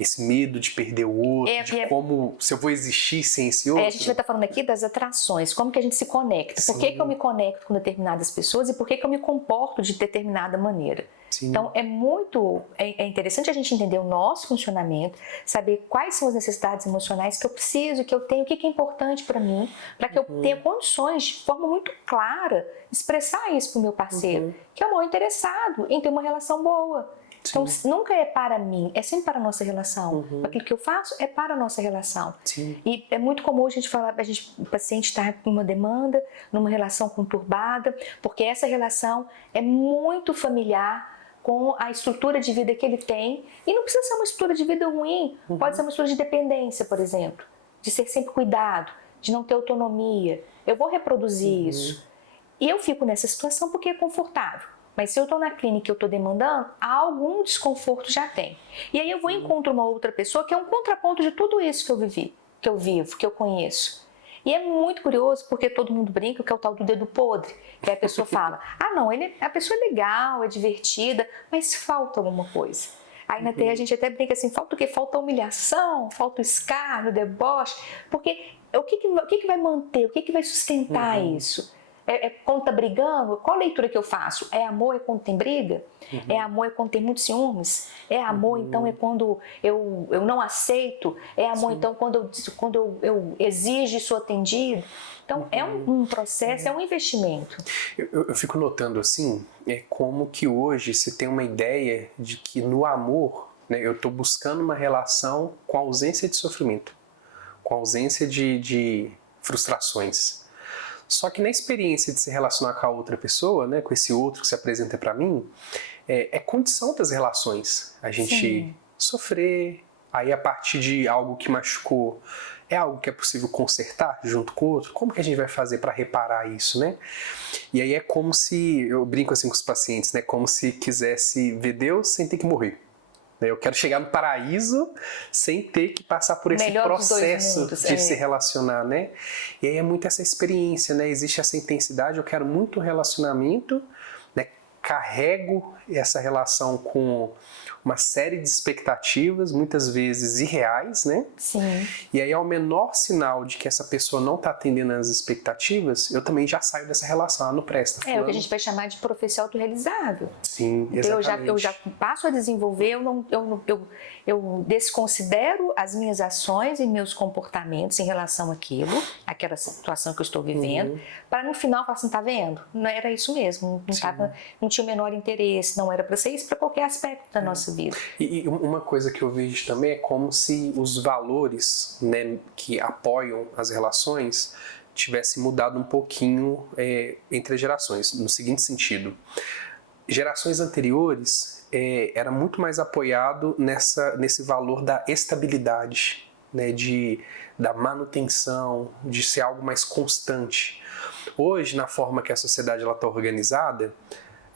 Esse medo de perder o outro, como se eu vou existir sem esse outro. A gente vai estar falando aqui das atrações, como que a gente se conecta. Sim. Por que eu me conecto com determinadas pessoas e por que eu me comporto de determinada maneira. Sim. Então é interessante a gente entender o nosso funcionamento, saber quais são as necessidades emocionais que eu preciso, que eu tenho, o que é importante para mim, para que eu tenha condições de forma muito clara expressar isso para o meu parceiro, que é o mal interessado em ter uma relação boa. Então, nunca é para mim, é sempre para a nossa relação. Aquilo que eu faço é para a nossa relação. Sim. E é muito comum a gente falar, o paciente está com uma demanda, numa relação conturbada, porque essa relação é muito familiar com a estrutura de vida que ele tem. E não precisa ser uma estrutura de vida ruim, pode ser uma estrutura de dependência, por exemplo, de ser sempre cuidado, de não ter autonomia. Eu vou reproduzir isso. E eu fico nessa situação porque é confortável. Mas se eu estou na clínica e eu estou demandando, algum desconforto já tem. E aí eu vou encontro uma outra pessoa que é um contraponto de tudo isso que eu vivi, que eu vivo, que eu conheço. E é muito curioso porque todo mundo brinca que é o tal do dedo podre. Que aí a pessoa fala, não, a pessoa é legal, é divertida, mas falta alguma coisa. Aí na TEA a gente até brinca assim, falta o quê? Falta humilhação, falta o escárnio, o deboche. Porque o que vai manter, o que vai sustentar isso? Quando tá brigando, qual leitura que eu faço? É amor é quando tem briga? É amor é quando tem muitos ciúmes? É amor então é quando eu não aceito? É amor então quando eu exijo e sou atendido? Então é um processo, é um investimento. Eu fico notando assim, é como que hoje se tem uma ideia de que no amor, né, eu estou buscando uma relação com ausência de sofrimento, com ausência de frustrações. Só que na experiência de se relacionar com a outra pessoa, né, com esse outro que se apresenta para mim, é condição das relações. A gente sofrer, aí a partir de algo que machucou, é algo que é possível consertar junto com o outro? Como que a gente vai fazer para reparar isso, né? E aí é como se, eu brinco assim com os pacientes, né, como se quisesse ver Deus sem ter que morrer. Eu quero chegar no paraíso sem ter que passar por esse processo de se relacionar, né? E aí é muito essa experiência, né? Existe essa intensidade, eu quero muito relacionamento, né? Carrego essa relação com uma série de expectativas, muitas vezes irreais, né? Sim. E aí ao menor sinal de que essa pessoa não está atendendo às expectativas, eu também já saio dessa relação, não presta. É o que a gente vai chamar de profecia autorrealizável. Sim, então exatamente. eu já passo a desenvolver, eu desconsidero as minhas ações e meus comportamentos em relação àquilo, aquela situação que eu estou vivendo, para no final falar assim, tá vendo? Não era isso mesmo, não tinha o menor interesse, não era para ser isso para qualquer aspecto da nossa vida. E uma coisa que eu vejo também é como se os valores, né, que apoiam as relações tivessem mudado um pouquinho entre as gerações, no seguinte sentido. Gerações anteriores era muito mais apoiado nesse valor da estabilidade, né, da manutenção, de ser algo mais constante. Hoje, na forma que a sociedade está organizada,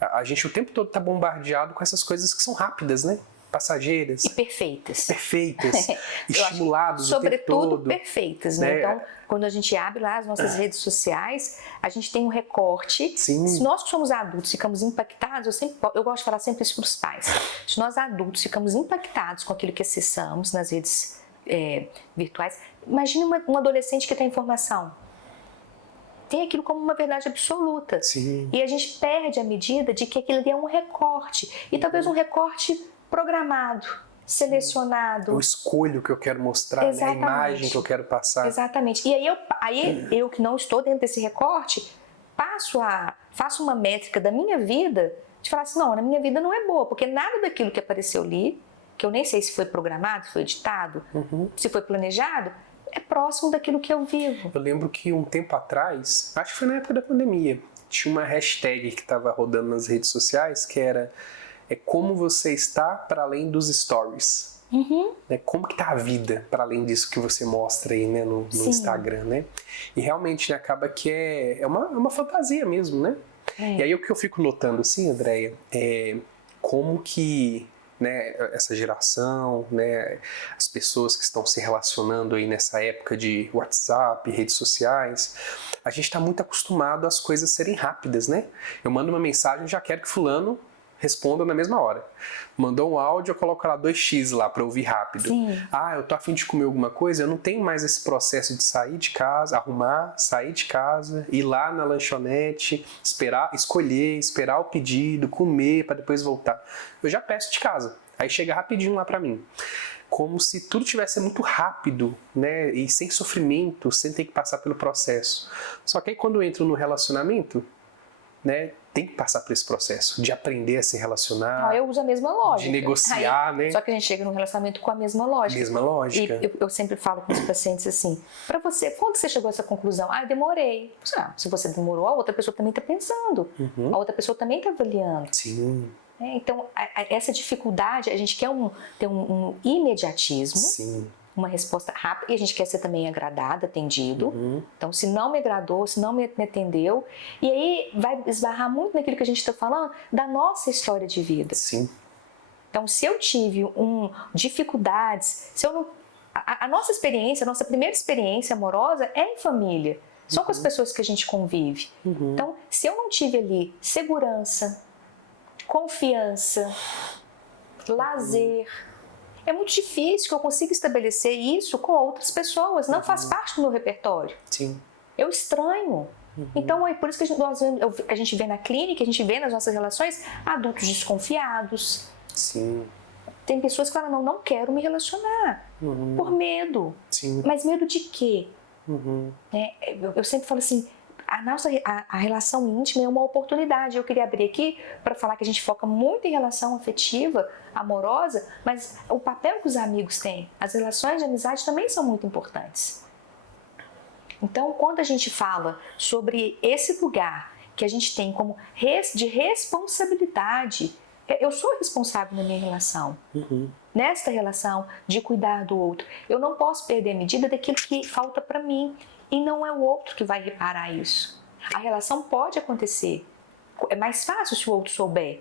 a gente o tempo todo está bombardeado com essas coisas que são rápidas, né? Passageiras. E perfeitas. Perfeitas. Estimulados o tempo todo. Sobretudo perfeitas, né? Então, quando a gente abre lá as nossas redes sociais, a gente tem um recorte. Sim. Se nós que somos adultos ficamos impactados, eu gosto de falar sempre isso para os pais. Se nós adultos ficamos impactados com aquilo que acessamos nas redes virtuais, imagine um adolescente que tem informação. Tem aquilo como uma verdade absoluta. Sim. E a gente perde a medida de que aquilo ali é um recorte. E talvez um recorte programado, selecionado. Eu escolho o que eu quero mostrar, né? A imagem que eu quero passar. Exatamente. E aí eu que não estou dentro desse recorte, faço uma métrica da minha vida de falar assim, não, na minha vida não é boa, porque nada daquilo que apareceu ali, que eu nem sei se foi programado, se foi editado, se foi planejado, é próximo daquilo que eu vivo. Eu lembro que um tempo atrás, acho que foi na época da pandemia, tinha uma hashtag que estava rodando nas redes sociais que era como você está para além dos stories. Né? Como que tá a vida, para além disso que você mostra aí, né, no Instagram, né? E realmente, né, acaba que é uma fantasia mesmo, né? E aí o que eu fico notando, assim, Andréia, é como que, né, essa geração, né, as pessoas que estão se relacionando aí nessa época de WhatsApp, redes sociais, a gente está muito acostumado às coisas serem rápidas, né? Eu mando uma mensagem e já quero que fulano responda na mesma hora. Mandou um áudio, eu coloco lá 2x lá para ouvir rápido. Ah, eu tô a fim de comer alguma coisa, eu não tenho mais esse processo de sair de casa, arrumar, sair de casa, ir lá na lanchonete, esperar o pedido, comer para depois voltar. Eu já peço de casa. Aí chega rapidinho lá para mim. Como se tudo tivesse muito rápido, né? E sem sofrimento, sem ter que passar pelo processo. Só que aí quando eu entro no relacionamento, né, tem que passar por esse processo de aprender a se relacionar. Eu uso a mesma lógica. De negociar, né? Só que a gente chega num relacionamento com a mesma lógica. Mesma lógica. E eu sempre falo com os pacientes assim, para você, quando você chegou a essa conclusão? Eu demorei. Se você demorou, a outra pessoa também está pensando. A outra pessoa também está avaliando. Sim. Então, essa dificuldade, a gente quer ter um imediatismo. Sim. Uma resposta rápida, e a gente quer ser também agradado, atendido. Então, se não me agradou, se não me atendeu, e aí vai esbarrar muito naquilo que a gente está falando da nossa história de vida. Sim. Então, se eu tive dificuldades, se eu não, a nossa experiência, a nossa primeira experiência amorosa é em família, são com as pessoas que a gente convive. Então, se eu não tive ali segurança, confiança, lazer, é muito difícil que eu consiga estabelecer isso com outras pessoas. Não faz parte do meu repertório. Sim. Eu estranho. Então é por isso que a gente vê na clínica, a gente vê nas nossas relações adultos desconfiados. Sim. Tem pessoas que falam, não quero me relacionar. Por medo. Sim. Mas medo de quê? Eu sempre falo assim, a relação íntima é uma oportunidade. Eu queria abrir aqui para falar que a gente foca muito em relação afetiva, amorosa, mas o papel que os amigos têm, as relações de amizade também são muito importantes. Então, quando a gente fala sobre esse lugar que a gente tem como de responsabilidade, eu sou responsável na minha relação. Nesta relação de cuidar do outro. Eu não posso perder a medida daquilo que falta para mim. E não é o outro que vai reparar isso. A relação pode acontecer. É mais fácil se o outro souber.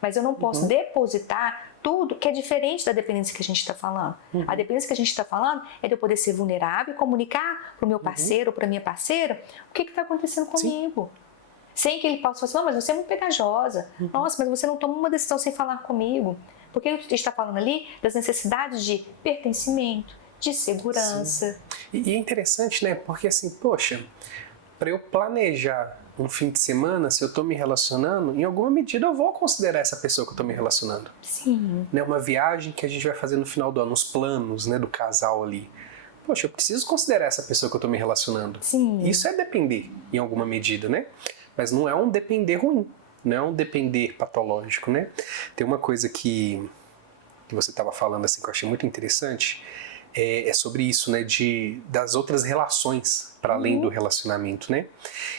Mas eu não posso depositar tudo que é diferente da dependência que a gente está falando. A dependência que a gente está falando é de eu poder ser vulnerável e comunicar para o meu parceiro ou para a minha parceira o que está acontecendo comigo. Sem que ele possa falar assim, não, mas você é muito pegajosa. Nossa, mas você não toma uma decisão sem falar comigo. Porque a gente está falando ali das necessidades de pertencimento, de segurança. E é interessante, né? Porque assim, poxa, para eu planejar um fim de semana, se eu estou me relacionando, em alguma medida eu vou considerar essa pessoa que eu estou me relacionando. Sim. Né? Uma viagem que a gente vai fazer no final do ano, os planos, né, do casal ali. Poxa, eu preciso considerar essa pessoa que eu estou me relacionando. Sim. Isso é depender, em alguma medida, né? Mas não é um depender ruim, não é um depender patológico, né? Tem uma coisa que você estava falando assim que eu achei muito interessante, é sobre isso, né, das outras relações para além do relacionamento, né?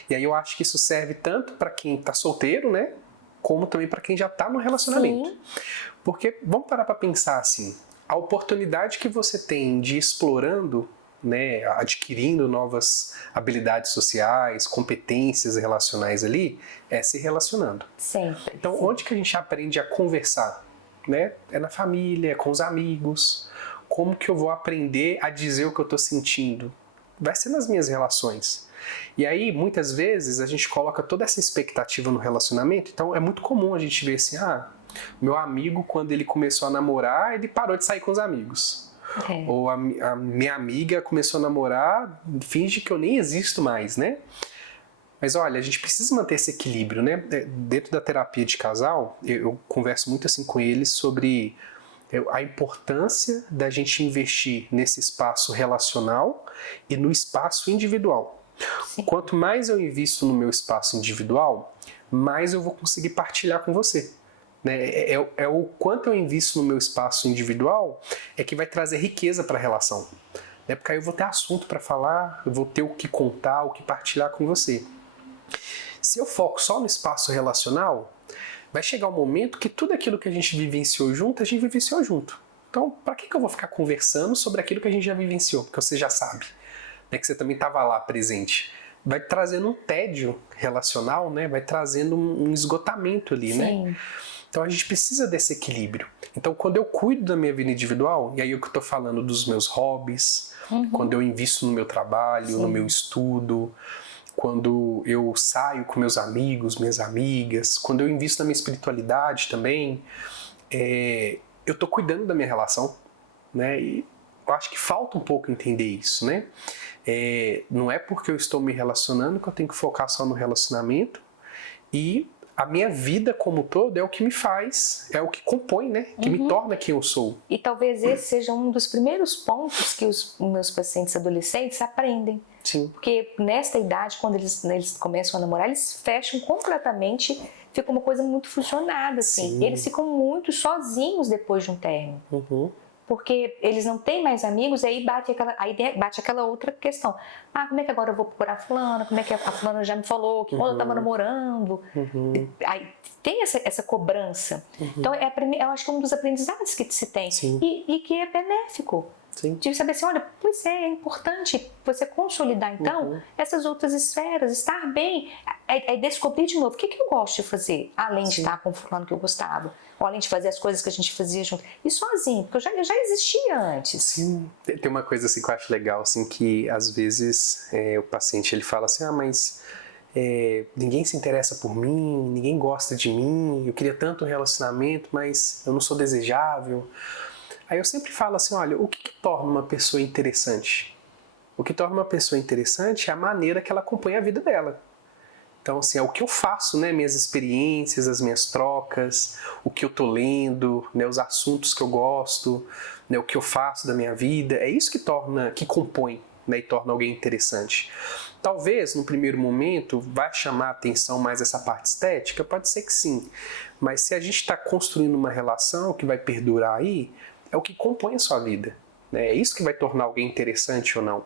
E aí eu acho que isso serve tanto para quem está solteiro, né, como também para quem já está no relacionamento. Sim. Porque vamos parar para pensar assim, a oportunidade que você tem de ir explorando, né, adquirindo novas habilidades sociais, competências relacionais ali, é se relacionando. Sempre. Então, onde que a gente aprende a conversar? Né? É na família, é com os amigos. Como que eu vou aprender a dizer o que eu estou sentindo? Vai ser nas minhas relações. E aí, muitas vezes, a gente coloca toda essa expectativa no relacionamento. Então, é muito comum a gente ver assim, meu amigo, quando ele começou a namorar, ele parou de sair com os amigos. Ou a minha amiga começou a namorar, finge que eu nem existo mais, né? Mas olha, a gente precisa manter esse equilíbrio, né? Dentro da terapia de casal, eu converso muito assim com eles sobre a importância da gente investir nesse espaço relacional e no espaço individual. Sim. Quanto mais eu invisto no meu espaço individual, mais eu vou conseguir partilhar com você. Né? É o quanto eu invisto no meu espaço individual é que vai trazer riqueza para a relação. Né? Porque aí eu vou ter assunto para falar, eu vou ter o que contar, o que partilhar com você. Se eu foco só no espaço relacional, vai chegar um momento que tudo aquilo que a gente vivenciou junto, a gente vivenciou junto. Então, para que eu vou ficar conversando sobre aquilo que a gente já vivenciou? Porque você já sabe, né, que você também estava lá presente. Vai trazendo um tédio relacional, né? Vai trazendo um esgotamento ali, Sim. né? Então a gente precisa desse equilíbrio. Então quando eu cuido da minha vida individual, e aí eu que estou falando dos meus hobbies, quando eu invisto no meu trabalho, Sim. no meu estudo, quando eu saio com meus amigos, minhas amigas, quando eu invisto na minha espiritualidade também, eu estou cuidando da minha relação, né? E eu acho que falta um pouco entender isso, né? Não é porque eu estou me relacionando que eu tenho que focar só no relacionamento, e a minha vida como todo é o que me faz, é o que compõe, né? Que me torna quem eu sou. E talvez esse seja um dos primeiros pontos que os meus pacientes adolescentes aprendem. Sim. Porque nesta idade, quando eles começam a namorar, eles fecham completamente, fica uma coisa muito fusionada, assim. Sim. Eles ficam muito sozinhos depois de um término. Porque eles não têm mais amigos, e aí bate aquela outra questão. Ah, como é que agora eu vou procurar a fulana? Como é que a fulana já me falou que quando eu estava namorando? Aí tem essa cobrança. Então, eu acho que é um dos aprendizados que se tem. E que é benéfico. Sim. De saber assim, olha, pois é importante você consolidar, então, essas outras esferas, estar bem, é descobrir de novo o que eu gosto de fazer, além de estar com o fulano que eu gostava, ou além de fazer as coisas que a gente fazia junto, e sozinho, porque eu já existia antes. Sim. Tem uma coisa assim que eu acho legal, assim, que às vezes o paciente ele fala assim, mas ninguém se interessa por mim, ninguém gosta de mim, eu queria tanto um relacionamento, mas eu não sou desejável. Aí eu sempre falo assim, olha, o que torna uma pessoa interessante? O que torna uma pessoa interessante é a maneira que ela acompanha a vida dela. Então, assim, é o que eu faço, né? Minhas experiências, as minhas trocas, o que eu tô lendo, né? Os assuntos que eu gosto, né? O que eu faço da minha vida. É isso que compõe, né? E torna alguém interessante. Talvez, no primeiro momento, vai chamar a atenção mais essa parte estética? Pode ser que sim. Mas se a gente está construindo uma relação que vai perdurar aí, é o que compõe a sua vida. É isso que vai tornar alguém interessante ou não.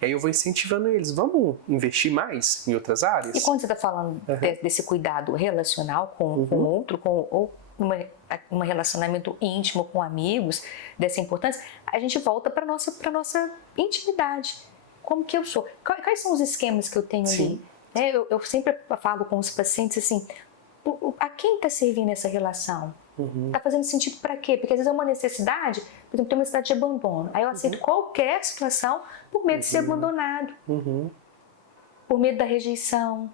E aí eu vou incentivando eles, vamos investir mais em outras áreas? E quando você está falando desse cuidado relacional com o outro, ou um relacionamento íntimo com amigos, dessa importância, a gente volta para a nossa intimidade. Como que eu sou? Quais são os esquemas que eu tenho ali? Eu sempre falo com os pacientes assim, a quem está servindo essa relação? Está fazendo sentido para quê? Porque às vezes é uma necessidade, por exemplo, tem uma necessidade de abandono. Aí eu aceito qualquer situação por medo de ser abandonado, por medo da rejeição,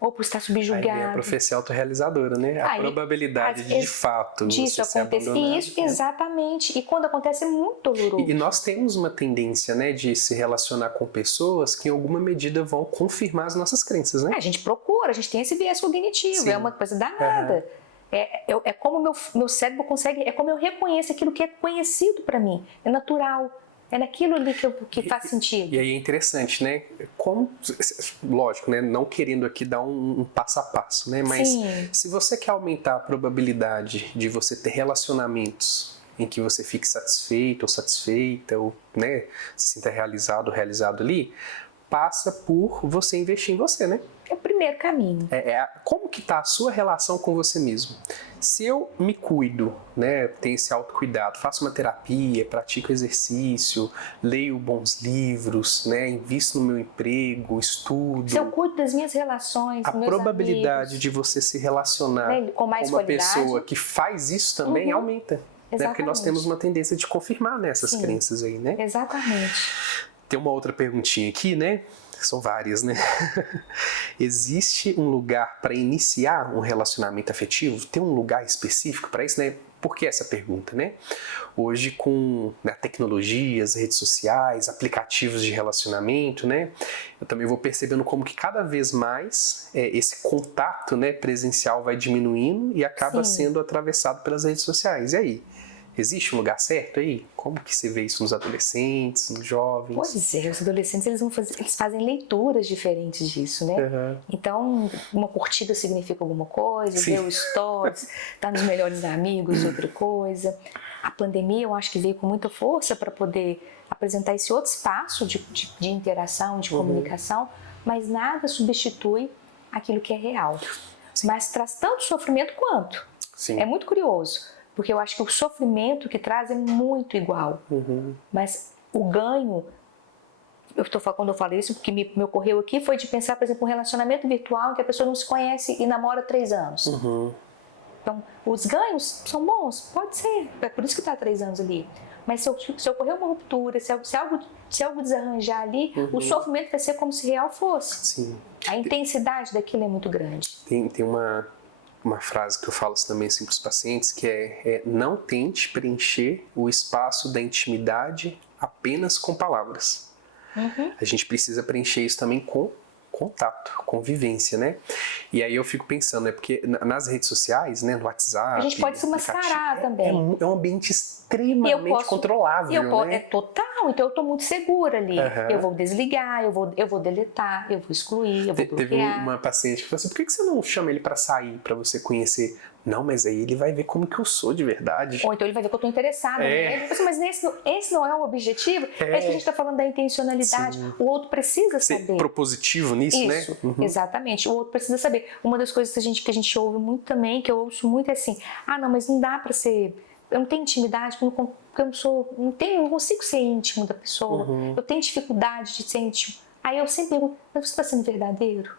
ou por estar subjugado. Aí é a profecia autorrealizadora, né? A probabilidade de fato disso acontecer. Isso, exatamente. E quando acontece é muito doloroso. E nós temos uma tendência, né, de se relacionar com pessoas que em alguma medida vão confirmar as nossas crenças, né? A gente procura, a gente tem esse viés cognitivo, é uma coisa danada. É como meu cérebro consegue, é como eu reconheço aquilo que é conhecido para mim, é natural, é naquilo ali que faz sentido. E aí é interessante, né? Como, lógico, né? Não querendo aqui dar um passo a passo, né? Mas se você quer aumentar a probabilidade de você ter relacionamentos em que você fique satisfeito ou satisfeita, ou, né, se sinta realizado ou realizado ali, passa por você investir em você, né? É o primeiro caminho. Como que está a sua relação com você mesmo? Se eu me cuido, né, tenho esse autocuidado, faço uma terapia, pratico exercício, leio bons livros, né, invisto no meu emprego, estudo. Se eu cuido das minhas relações, a probabilidade de você se relacionar com uma pessoa que faz isso também aumenta. Né, porque nós temos uma tendência de confirmar nessas crenças aí, né? Exatamente. Tem uma outra perguntinha aqui, né? São várias, né? Existe um lugar para iniciar um relacionamento afetivo? Tem um lugar específico para isso, né? Por que essa pergunta, né? Hoje com tecnologias, redes sociais, aplicativos de relacionamento, né? Eu também vou percebendo como que cada vez mais esse contato, né, presencial vai diminuindo e acaba sendo atravessado pelas redes sociais. E aí? Existe um lugar certo aí? Como que você vê isso nos adolescentes, nos jovens? Pois é, os adolescentes eles fazem leituras diferentes disso, né? Então, uma curtida significa alguma coisa, ver o stories, estar nos melhores amigos, outra coisa. A pandemia, eu acho que veio com muita força para poder apresentar esse outro espaço de interação, de comunicação, mas nada substitui aquilo que é real. Mas traz tanto sofrimento quanto. É muito curioso. Porque eu acho que o sofrimento que traz é muito igual. Mas o ganho, quando eu falo isso, porque me ocorreu aqui, foi de pensar, por exemplo, um relacionamento virtual em que a pessoa não se conhece e namora 3 anos. Então, os ganhos são bons, pode ser, é por isso que está 3 anos ali. Mas se ocorrer uma ruptura, se algo desarranjar ali, o sofrimento vai ser como se real fosse. Sim. A intensidade daquilo é muito grande. Tem uma frase que eu falo também assim, para os pacientes, que é não tente preencher o espaço da intimidade apenas com palavras. A gente precisa preencher isso também com contato, convivência, né? E aí eu fico pensando, né? Porque nas redes sociais, né? No WhatsApp... A gente pode se mascarar também. É um ambiente extremamente controlável, né? É total, então eu estou muito segura ali. Eu vou desligar, eu vou deletar, eu vou excluir, eu vou bloquear. Teve uma paciente que falou assim, por que você não chama ele para sair, para você conhecer? Não, mas aí ele vai ver como que eu sou de verdade. Ou então ele vai ver que eu estou interessada. Mas esse não é o objetivo? É isso que a gente está falando da intencionalidade. Sim. O outro precisa saber. Ser propositivo nisso, né? Exatamente. O outro precisa saber. Uma das coisas que a gente ouve muito também, que eu ouço muito é assim, não, mas não dá para ser... Eu não tenho intimidade, porque eu não consigo ser íntimo da pessoa. Eu tenho dificuldade de ser íntimo. Aí eu sempre pergunto, mas você está sendo verdadeiro?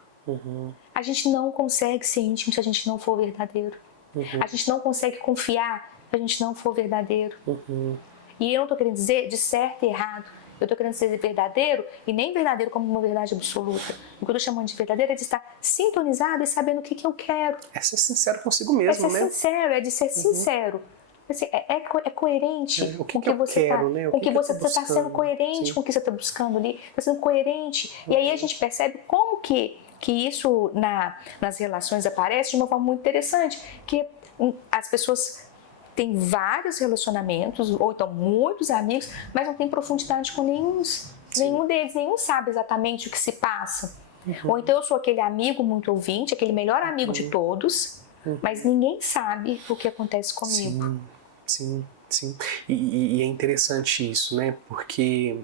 A gente não consegue ser íntimo se a gente não for verdadeiro. A gente não consegue confiar se a gente não for verdadeiro. E eu não estou querendo dizer de certo e errado. Eu estou querendo dizer verdadeiro e nem verdadeiro como uma verdade absoluta. O que eu estou chamando de verdadeiro é de estar sintonizado e sabendo o que eu quero. É ser sincero consigo mesmo, né? É ser sincero, é de ser sincero. Assim, é coerente com o que você está, né? Com o que você está sendo coerente com o que você está buscando ali, está sendo coerente. E aí a gente percebe como que isso nas relações aparece de uma forma muito interessante, que as pessoas têm vários relacionamentos, ou então muitos amigos, mas não tem profundidade com nenhum deles, nenhum sabe exatamente o que se passa. Ou então eu sou aquele amigo muito ouvinte, aquele melhor amigo de todos, mas ninguém sabe o que acontece comigo. Sim. E é interessante isso, né? Porque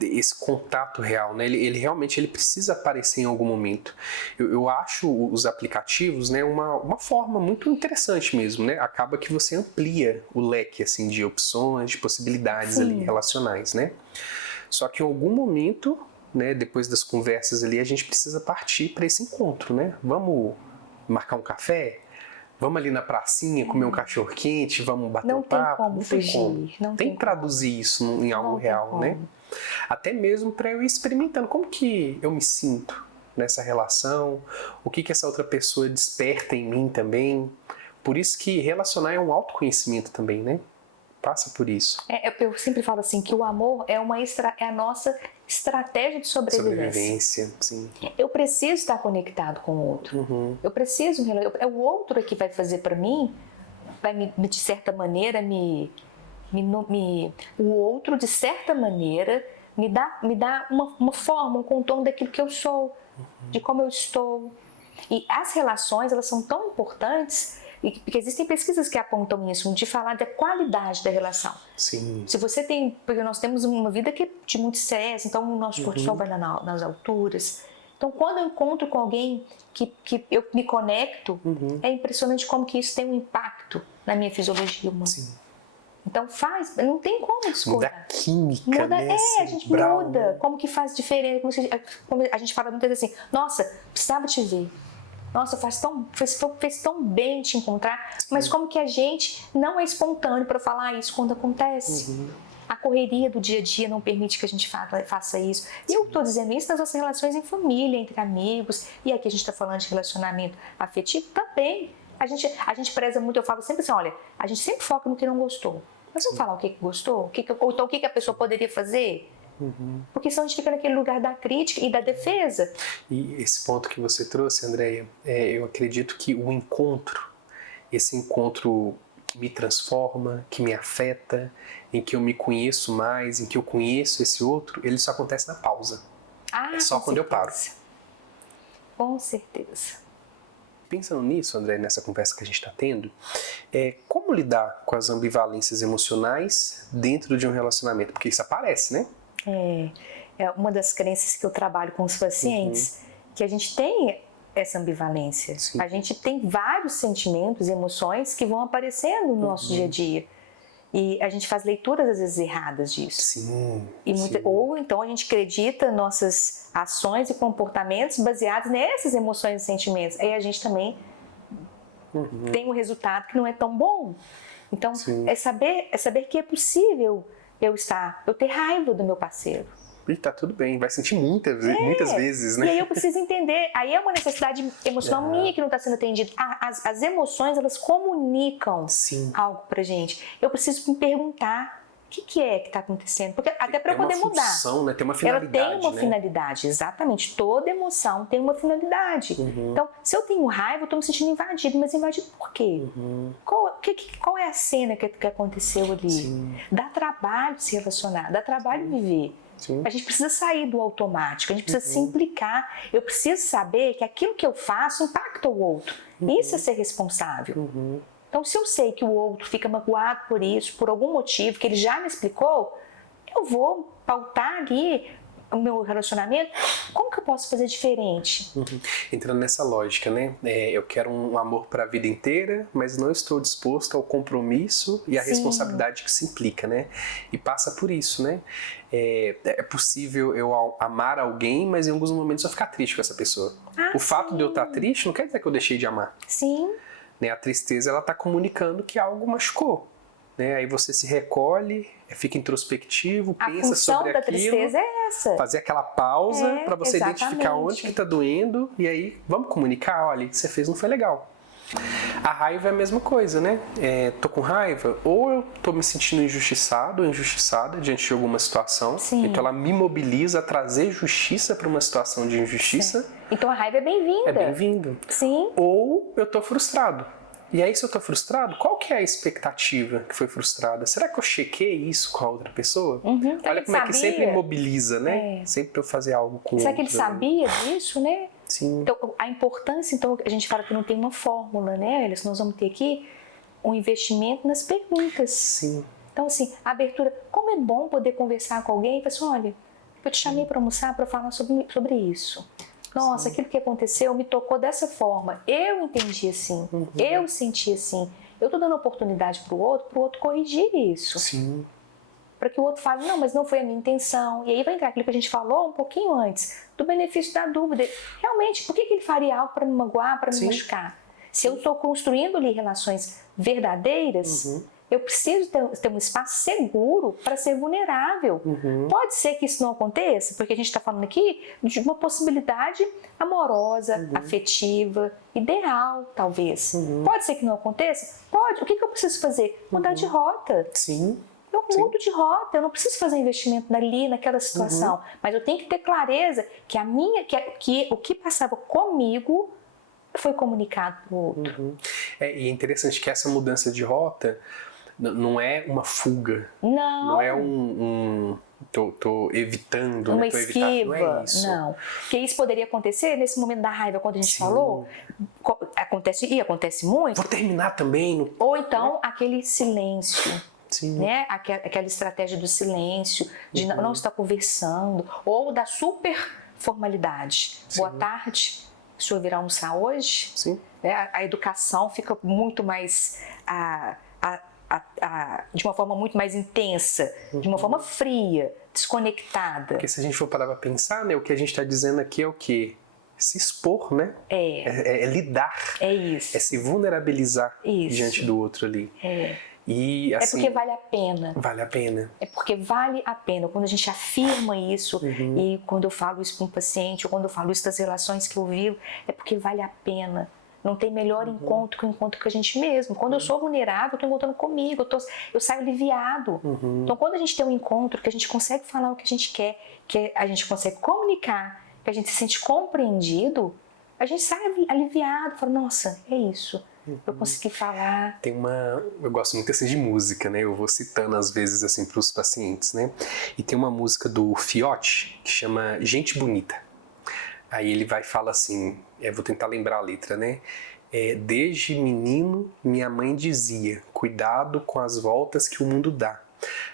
esse contato real, né? Ele realmente precisa aparecer em algum momento. Eu acho os aplicativos, né, uma forma muito interessante mesmo, né? Acaba que você amplia o leque assim, de opções, de possibilidades ali relacionais, né? Só que em algum momento, né, depois das conversas ali, a gente precisa partir para esse encontro, né? Vamos marcar um café? Vamos ali na pracinha comer um cachorro quente, vamos bater um papo? Não tem como. Tem que traduzir isso em algo real, né? Até mesmo para eu ir experimentando como que eu me sinto nessa relação, o que essa outra pessoa desperta em mim também. Por isso que relacionar é um autoconhecimento também, né? Passa por isso. Eu sempre falo assim, que o amor é a nossa estratégia de sobrevivência. Sim. Eu preciso estar conectado com o outro. Eu preciso, é o outro que vai fazer para mim, vai de certa maneira o outro de certa maneira me dá uma forma, um contorno daquilo que eu sou, de como eu estou. E as relações, elas são tão importantes, porque existem pesquisas que apontam isso, de falar da qualidade da relação. Sim. Se você tem, porque nós temos uma vida que é de muito estresse, então o nosso cortisol vai nas alturas. Então, quando eu encontro com alguém que eu me conecto, é impressionante como que isso tem um impacto na minha fisiologia humana. Sim. Então não tem como escolher. Muda a química, né? A gente muda. Como que faz diferença? Como a gente fala muitas vezes assim, nossa, precisava te ver. Nossa, fez tão bem te encontrar. Mas como que a gente não é espontâneo para falar isso quando acontece? A correria do dia a dia não permite que a gente faça isso. E eu estou dizendo isso nas nossas relações em família, entre amigos. E aqui a gente está falando de relacionamento afetivo também. A gente preza muito, eu falo sempre assim, olha, a gente sempre foca no que não gostou. Mas vamos falar o que gostou? Ou então o que a pessoa poderia fazer? Porque senão a gente fica naquele lugar da crítica e da defesa. E esse ponto que você trouxe, Andréia, eu acredito que esse encontro que me transforma, que me afeta, em que eu me conheço mais, em que eu conheço esse outro, ele só acontece na pausa. É só quando eu paro. Com certeza. Pensando nisso, André, nessa conversa que a gente está tendo, como lidar com as ambivalências emocionais dentro de um relacionamento? Porque isso aparece, né? É uma das crenças que eu trabalho com os pacientes, que a gente tem essa ambivalência. Sim. A gente tem vários sentimentos, emoções que vão aparecendo no nosso dia a dia. E a gente faz leituras às vezes erradas disso. Sim, Ou então a gente acredita nossas ações e comportamentos baseados nessas emoções e sentimentos. Aí a gente também tem um resultado que não é tão bom. Então é saber que é possível eu ter raiva do meu parceiro. E tá tudo bem, vai sentir muitas vezes, né? E aí eu preciso entender, aí é uma necessidade emocional minha que não está sendo atendida. As emoções, elas comunicam algo pra gente. Eu preciso me perguntar o que é que está acontecendo, porque até para poder mudar. Tem uma função, né? Tem uma finalidade. Ela tem uma finalidade, exatamente. Toda emoção tem uma finalidade. Então, se eu tenho raiva, eu estou me sentindo invadido, mas invadido por quê? Qual é a cena que aconteceu ali? Dá trabalho se relacionar, dá trabalho viver. A gente precisa sair do automático, a gente precisa se implicar. Eu preciso saber que aquilo que eu faço impacta o outro. Isso é ser responsável. Então, se eu sei que o outro fica magoado por isso, por algum motivo que ele já me explicou, eu vou pautar ali o meu relacionamento. Como que eu posso fazer diferente? Entrando nessa lógica, né? Eu quero um amor para a vida inteira, mas não estou disposto ao compromisso e à responsabilidade que se implica, né? E passa por isso, né? É possível eu amar alguém, mas em alguns momentos eu ficar triste com essa pessoa. O fato de eu estar triste não quer dizer que eu deixei de amar. Sim. Né? A tristeza, ela está comunicando que algo machucou. Né? Aí você se recolhe, fica introspectivo, pensa sobre aquilo. A função da tristeza é essa. Fazer aquela pausa para você identificar onde que está doendo e aí vamos comunicar, olha, o que você fez não foi legal. A raiva é a mesma coisa, né? Tô com raiva, ou eu tô me sentindo injustiçado ou injustiçada diante de alguma situação. Então ela me mobiliza a trazer justiça para uma situação de injustiça. Então a raiva é bem-vinda. É bem-vindo. Sim. Ou eu tô frustrado. E aí, se eu tô frustrado, qual que é a expectativa que foi frustrada? Será que eu chequei isso com a outra pessoa? Olha como é que sempre me mobiliza, né? Sempre eu fazer algo com o outro. Será que ele sabia disso, né? Sim. Então, a importância, então, a gente fala que não tem uma fórmula, né? Nós vamos ter aqui um investimento nas perguntas. Sim. Então, assim, a abertura, como é bom poder conversar com alguém e falar assim, olha, eu te chamei para almoçar para falar sobre isso. Nossa, aquilo que aconteceu me tocou dessa forma. Eu entendi assim, eu senti assim. Eu estou dando oportunidade para o outro corrigir isso. Sim. Para que o outro fale, não, mas não foi a minha intenção. E aí vai entrar aquilo que a gente falou um pouquinho antes, do benefício da dúvida. Realmente, por que ele faria algo para me magoar, para me machucar? Se eu estou construindo ali relações verdadeiras, eu preciso ter um espaço seguro para ser vulnerável. Pode ser que isso não aconteça, porque a gente está falando aqui de uma possibilidade amorosa, afetiva, ideal, talvez. Pode ser que não aconteça? Pode. O que eu preciso fazer? Mudar de rota. Sim. Eu mudo de rota, eu não preciso fazer investimento ali, naquela situação. Mas eu tenho que ter clareza que o que passava comigo foi comunicado para o outro. E é interessante que essa mudança de rota não é uma fuga. Não é tô evitando, uma tô esquiva, evitando, não é isso. Não. Porque isso poderia acontecer nesse momento da raiva, quando a gente falou, acontece muito. Vou terminar também. Ou então aquele silêncio. Sim. Né? Aquela estratégia do silêncio, de não estar conversando, ou da super formalidade. Boa tarde, o senhor virá almoçar hoje? Sim. A educação fica muito mais de uma forma muito mais intensa, de uma forma fria, desconectada. Porque se a gente for parar para pensar, né, o que a gente está dizendo aqui é o quê? Se expor, né? É lidar. É isso. É se vulnerabilizar diante do outro ali. E, assim, é porque vale a pena. Vale a pena. É porque vale a pena. Quando a gente afirma isso, e quando eu falo isso para um paciente, ou quando eu falo isso das relações que eu vivo, é porque vale a pena. Não tem melhor encontro que o encontro com a gente mesmo. Quando eu sou vulnerável, eu estou encontrando comigo, eu saio aliviado. Então, quando a gente tem um encontro, que a gente consegue falar o que a gente quer, que a gente consegue comunicar, que a gente se sente compreendido, a gente sai aliviado, fala, nossa, é isso. Eu consegui falar. Eu gosto muito assim de música, né? Eu vou citando às vezes assim para os pacientes, né? E tem uma música do Fiote que chama Gente Bonita. Aí ele vai e fala assim, vou tentar lembrar a letra, né? Desde menino minha mãe dizia, cuidado com as voltas que o mundo dá.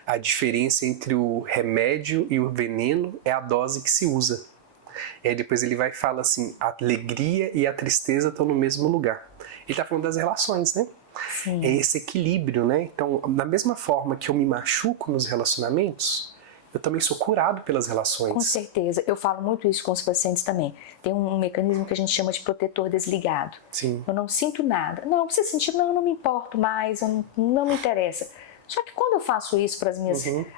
A diferença entre o remédio e o veneno é a dose que se usa. E aí depois ele vai e fala assim, a alegria e a tristeza estão no mesmo lugar. Ele está falando das relações, né? Sim. É esse equilíbrio, né? Então, da mesma forma que eu me machuco nos relacionamentos, eu também sou curado pelas relações. Com certeza. Eu falo muito isso com os pacientes também. Tem um mecanismo que a gente chama de protetor desligado. Sim. Eu não sinto nada. Não, você sentir, não, eu não me importo mais, não me interessa. Só que quando eu faço isso para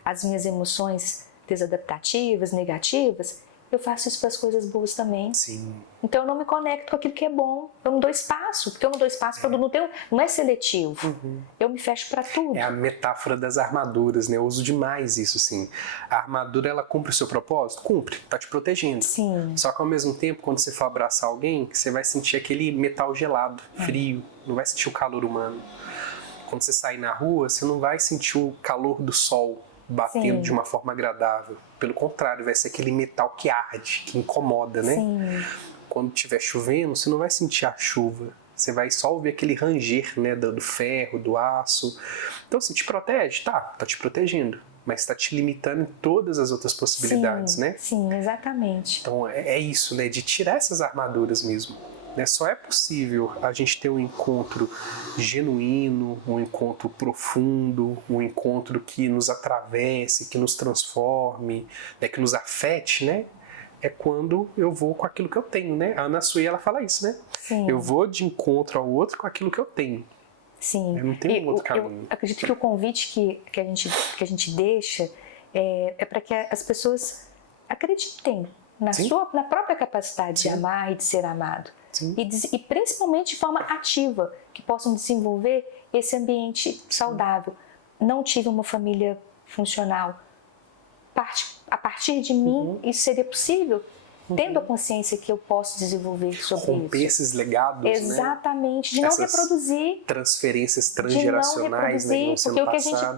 as minhas emoções desadaptativas, negativas, eu faço isso para as coisas boas também. Sim. Então eu não me conecto com aquilo que é bom. Eu não dou espaço, porque eu não dou espaço para tudo. Não é seletivo. Eu me fecho para tudo. É a metáfora das armaduras, né? Eu uso demais isso, sim. A armadura, ela cumpre o seu propósito? Cumpre, tá te protegendo. Sim. Só que ao mesmo tempo, quando você for abraçar alguém, você vai sentir aquele metal gelado, frio, não vai sentir o calor humano. Quando você sair na rua, você não vai sentir o calor do sol batendo Sim. de uma forma agradável. Pelo contrário, vai ser aquele metal que arde, que incomoda, né? Sim. Quando estiver chovendo, você não vai sentir a chuva. Você vai só ouvir aquele ranger, né, do ferro, do aço. Então, assim, te protege? Tá te protegendo. Mas está te limitando em todas as outras possibilidades, Sim, né? sim, exatamente. Então, é isso, né? De tirar essas armaduras mesmo. Né? Só é possível a gente ter um encontro genuíno, um encontro profundo, um encontro que nos atravesse, que nos transforme, né? Que nos afete, né? É quando eu vou com aquilo que eu tenho, né? A Ana Sui, ela fala isso, né? Sim. Eu vou de encontro ao outro com aquilo que eu tenho. Sim. Eu não tenho outro caminho. Eu acredito que o convite que a gente deixa é para que as pessoas acreditem na própria capacidade de amar e de ser amado. E principalmente de forma ativa, que possam desenvolver esse ambiente saudável. Não tive uma família funcional. A partir de mim, isso seria possível, tendo a consciência que eu posso desenvolver sobre romper isso. Esses legados, exatamente, né? de não Essas reproduzir. transferências transgeracionais, né, que vão sendo porque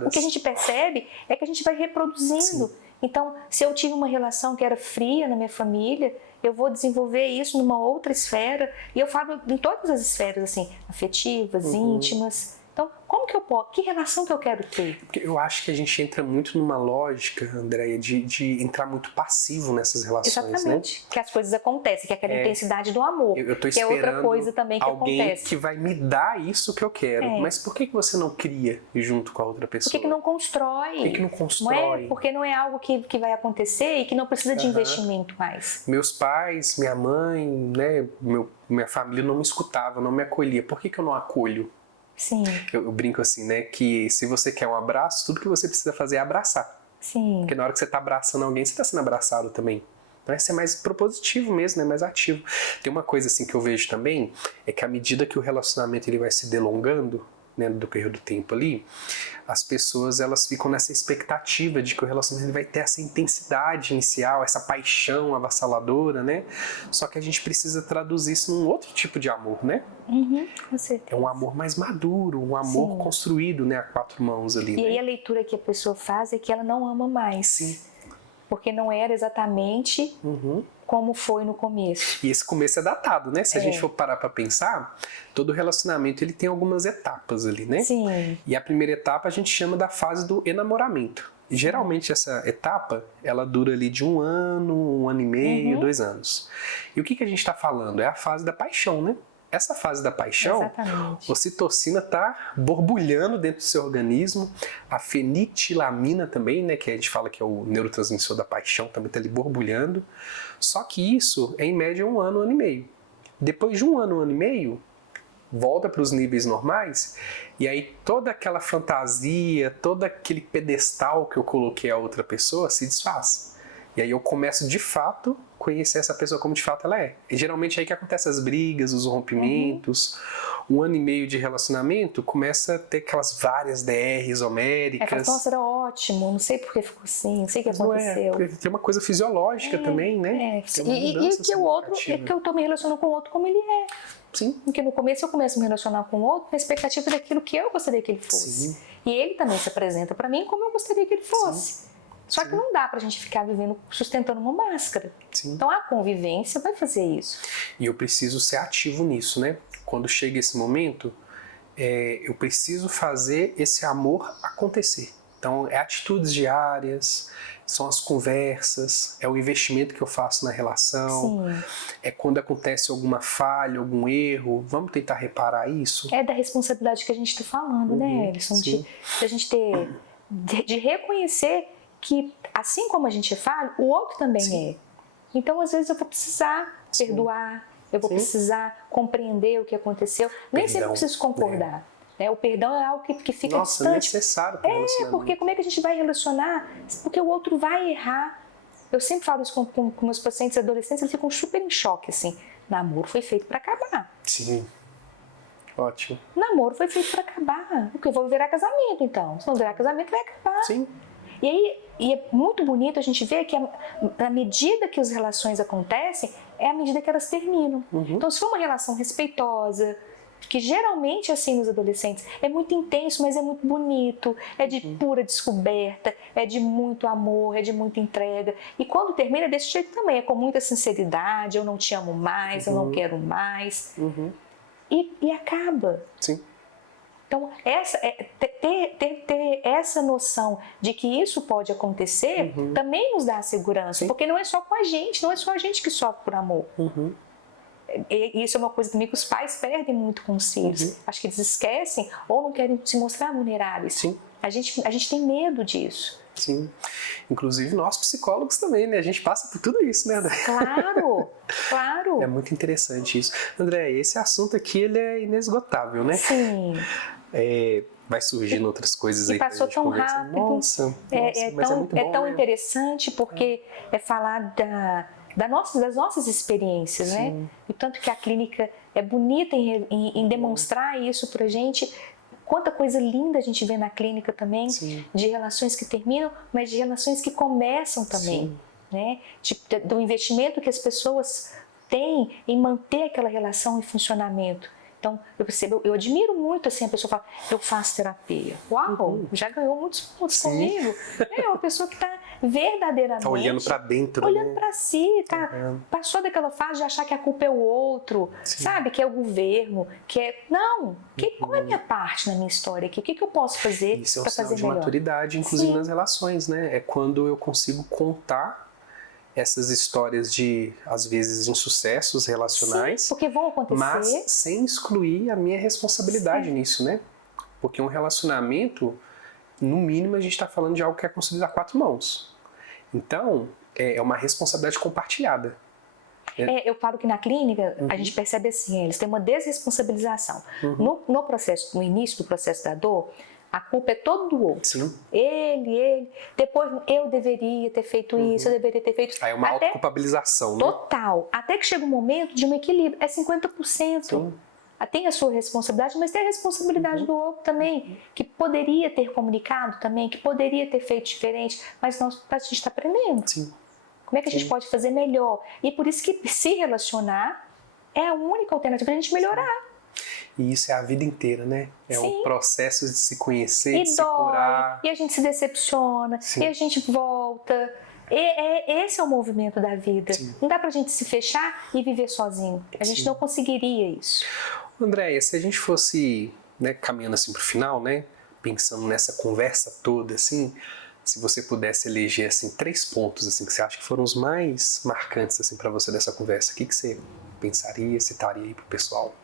o que a gente percebe é que a gente vai reproduzindo. Sim. Então, se eu tive uma relação que era fria na minha família, eu vou desenvolver isso numa outra esfera, e eu falo em todas as esferas, assim, afetivas, íntimas. Então, como que eu posso? Que relação que eu quero ter? Porque eu acho que a gente entra muito numa lógica, Andréia, de entrar muito passivo nessas relações, exatamente, né? Que as coisas acontecem, que é aquela intensidade do amor. Eu tô que é outra coisa também que alguém acontece. que vai me dar isso que eu quero. Mas por que você não cria junto com a outra pessoa? Por que não constrói? Por que não constrói? Não é? Porque não é algo que vai acontecer e que não precisa de investimento mais. Meus pais, minha mãe, né, minha família não me escutava, não me acolhia. Por que eu não acolho? Sim. Eu brinco assim, né, que se você quer um abraço, tudo que você precisa fazer é abraçar. Sim. Porque na hora que você está abraçando alguém, você está sendo abraçado também. Vai ser mais propositivo mesmo, né? Mais ativo. Tem uma coisa assim que eu vejo também, é que à medida que o relacionamento ele vai se delongando, né, do decorrer do tempo ali, as pessoas elas ficam nessa expectativa de que o relacionamento vai ter essa intensidade inicial, essa paixão avassaladora, né? Só que a gente precisa traduzir isso num outro tipo de amor, né? Com certeza. É um amor mais maduro, um amor construído, né, a quatro mãos ali. E aí a leitura que a pessoa faz é que ela não ama mais. Sim. Porque não era exatamente como foi no começo. E esse começo é datado, né? Se a gente for parar pra pensar, todo relacionamento ele tem algumas etapas ali, né? Sim. E a primeira etapa a gente chama da fase do enamoramento. E geralmente essa etapa, ela dura ali de 1 ano, 1 ano e meio, 2 anos. E o que a gente está falando? É a fase da paixão, né? Essa fase da paixão, exatamente. a ocitocina está borbulhando dentro do seu organismo, a fenitilamina também, né, que a gente fala que é o neurotransmissor da paixão, também está ali borbulhando. Só que isso é em média 1 ano, 1 ano e meio. Depois de 1 ano, 1 ano e meio, volta para os níveis normais, e aí toda aquela fantasia, todo aquele pedestal que eu coloquei a outra pessoa se desfaz. E aí eu começo de fato conhecer essa pessoa como de fato ela é. E geralmente é aí que acontecem as brigas, os rompimentos. 1 ano e meio de relacionamento começa a ter aquelas várias DRs homéricas. Nossa, era ótimo, não sei por que ficou assim, não sei o que aconteceu. Tem uma coisa fisiológica também, né? E que o outro, é que eu tô me relacionando com o outro como ele é. Sim. Porque no começo eu começo a me relacionar com o outro na expectativa daquilo que eu gostaria que ele fosse. Sim. E ele também se apresenta para mim como eu gostaria que ele fosse. Sim. Só que não dá pra gente ficar vivendo, sustentando uma máscara. Sim. Então a convivência vai fazer isso. E eu preciso ser ativo nisso, né? Quando chega esse momento, eu preciso fazer esse amor acontecer. Então, é atitudes diárias, são as conversas, é o investimento que eu faço na relação, Sim. é quando acontece alguma falha, algum erro, vamos tentar reparar isso? É da responsabilidade que a gente está falando, né, Ellison? De a gente ter, de reconhecer que, assim como a gente é falho, o outro também é. Então, às vezes, eu vou precisar perdoar, eu vou precisar compreender o que aconteceu. Nem sempre eu preciso concordar. Né? O perdão é algo que fica Nossa, distante. necessário para o relacionamento. Porque como é que a gente vai relacionar? Porque o outro vai errar. Eu sempre falo isso com meus pacientes adolescentes, eles ficam super em choque, assim. Namoro foi feito para acabar. Sim. Ótimo. Namoro foi feito para acabar. Porque eu vou virar casamento, então. Se não virar casamento, vai acabar. Sim. E aí, é muito bonito a gente ver que à medida que as relações acontecem, é à medida que elas terminam. Então, se for uma relação respeitosa, que geralmente assim nos adolescentes é muito intenso, mas é muito bonito, é de pura descoberta, é de muito amor, é de muita entrega. E quando termina é desse jeito também, é com muita sinceridade, eu não te amo mais, eu não quero mais. E acaba. Sim. Então, ter essa noção de que isso pode acontecer também nos dá segurança, porque não é só com a gente, não é só a gente que sofre por amor. E isso é uma coisa também que os pais perdem muito com os filhos. Acho que eles esquecem ou não querem se mostrar vulneráveis. Sim. A gente tem medo disso. Sim. Inclusive nós psicólogos também, né? A gente passa por tudo isso, né, André? Claro, claro. É muito interessante isso. André, esse assunto aqui, ele é inesgotável, né? Sim. Vai surgindo outras coisas aí. E passou tão conversar. rápido. Nossa, mas é muito bom, tão né? interessante porque é falar das nossas experiências, né? E tanto que a clínica é bonita em demonstrar isso pra gente. Quanta coisa linda a gente vê na clínica também, de relações que terminam, mas de relações que começam também, né? Do investimento que as pessoas têm em manter aquela relação em funcionamento. Então, eu admiro muito assim, a pessoa fala, eu faço terapia. Uau, já ganhou muitos pontos comigo. É uma pessoa que está verdadeiramente... Tá olhando para dentro, olhando né? para si, passou daquela fase de achar que a culpa é o outro, sabe? Que é o governo, que é... Não, qual é a minha parte na minha história aqui? O que eu posso fazer para fazer melhor? Isso é um sinal de maturidade, inclusive nas relações, né? É quando eu consigo contar essas histórias de, às vezes, insucessos relacionais, porque vão acontecer, mas sem excluir a minha responsabilidade nisso, né? Porque um relacionamento, no mínimo, a gente está falando de algo que é construído a 4 mãos. Então, é uma responsabilidade compartilhada. Eu falo que na clínica a gente percebe assim, eles têm uma desresponsabilização. No processo, no início do processo da dor, a culpa é toda do outro. Sim. Ele. Depois, eu deveria ter feito isso, eu deveria ter feito isso. Aí é uma autoculpabilização, né? Total. Até que chega um momento de um equilíbrio. É 50%. Sim. Tem a sua responsabilidade, mas tem a responsabilidade do outro também, que poderia ter comunicado também, que poderia ter feito diferente, mas a gente está aprendendo. Sim. Como é que a gente pode fazer melhor? E por isso que se relacionar é a única alternativa para a gente melhorar. E isso é a vida inteira, né? É um processo de se conhecer, de se dói, curar. E a gente se decepciona, e a gente volta. Esse é o movimento da vida. Não dá pra gente se fechar e viver sozinho. A gente não conseguiria isso. Andréia, se a gente fosse, né, caminhando assim pro final, né? Pensando nessa conversa toda, assim, se você pudesse eleger assim 3 pontos assim que você acha que foram os mais marcantes assim para você dessa conversa, o que você pensaria, citaria aí pro pessoal?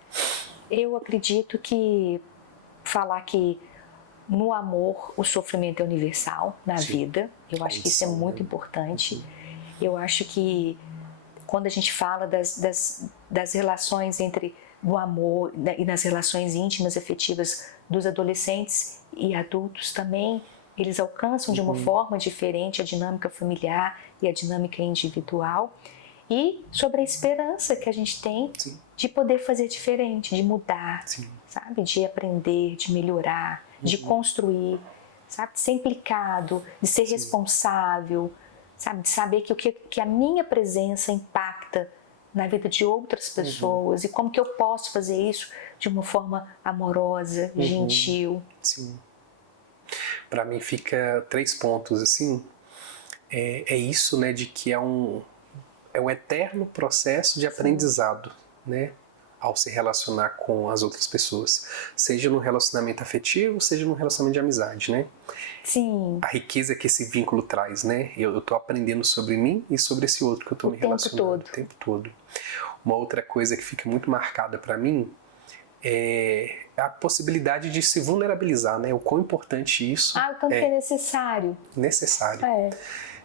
Eu acredito que falar que no amor o sofrimento é universal na vida, eu acho que isso é muito importante. Eu acho que quando a gente fala das relações entre o amor e nas relações íntimas, afetivas dos adolescentes e adultos também, eles alcançam de uma forma diferente a dinâmica familiar e a dinâmica individual. E sobre a esperança que a gente tem de poder fazer diferente, de mudar, sabe? De aprender, de melhorar, de construir, sabe? De ser implicado, de ser responsável, sabe? De saber que a minha presença impacta na vida de outras pessoas e como que eu posso fazer isso de uma forma amorosa, gentil. Sim. Para mim fica 3 pontos, assim, é isso, né, de que é um eterno processo de aprendizado, né? ao se relacionar com as outras pessoas, seja no relacionamento afetivo, seja no relacionamento de amizade, né? Sim. A riqueza que esse vínculo traz, né? Eu tô aprendendo sobre mim e sobre esse outro que eu tô me relacionando o tempo todo. Uma outra coisa que fica muito marcada para mim é a possibilidade de se vulnerabilizar, né? O quão importante isso o tanto que é necessário. Necessário.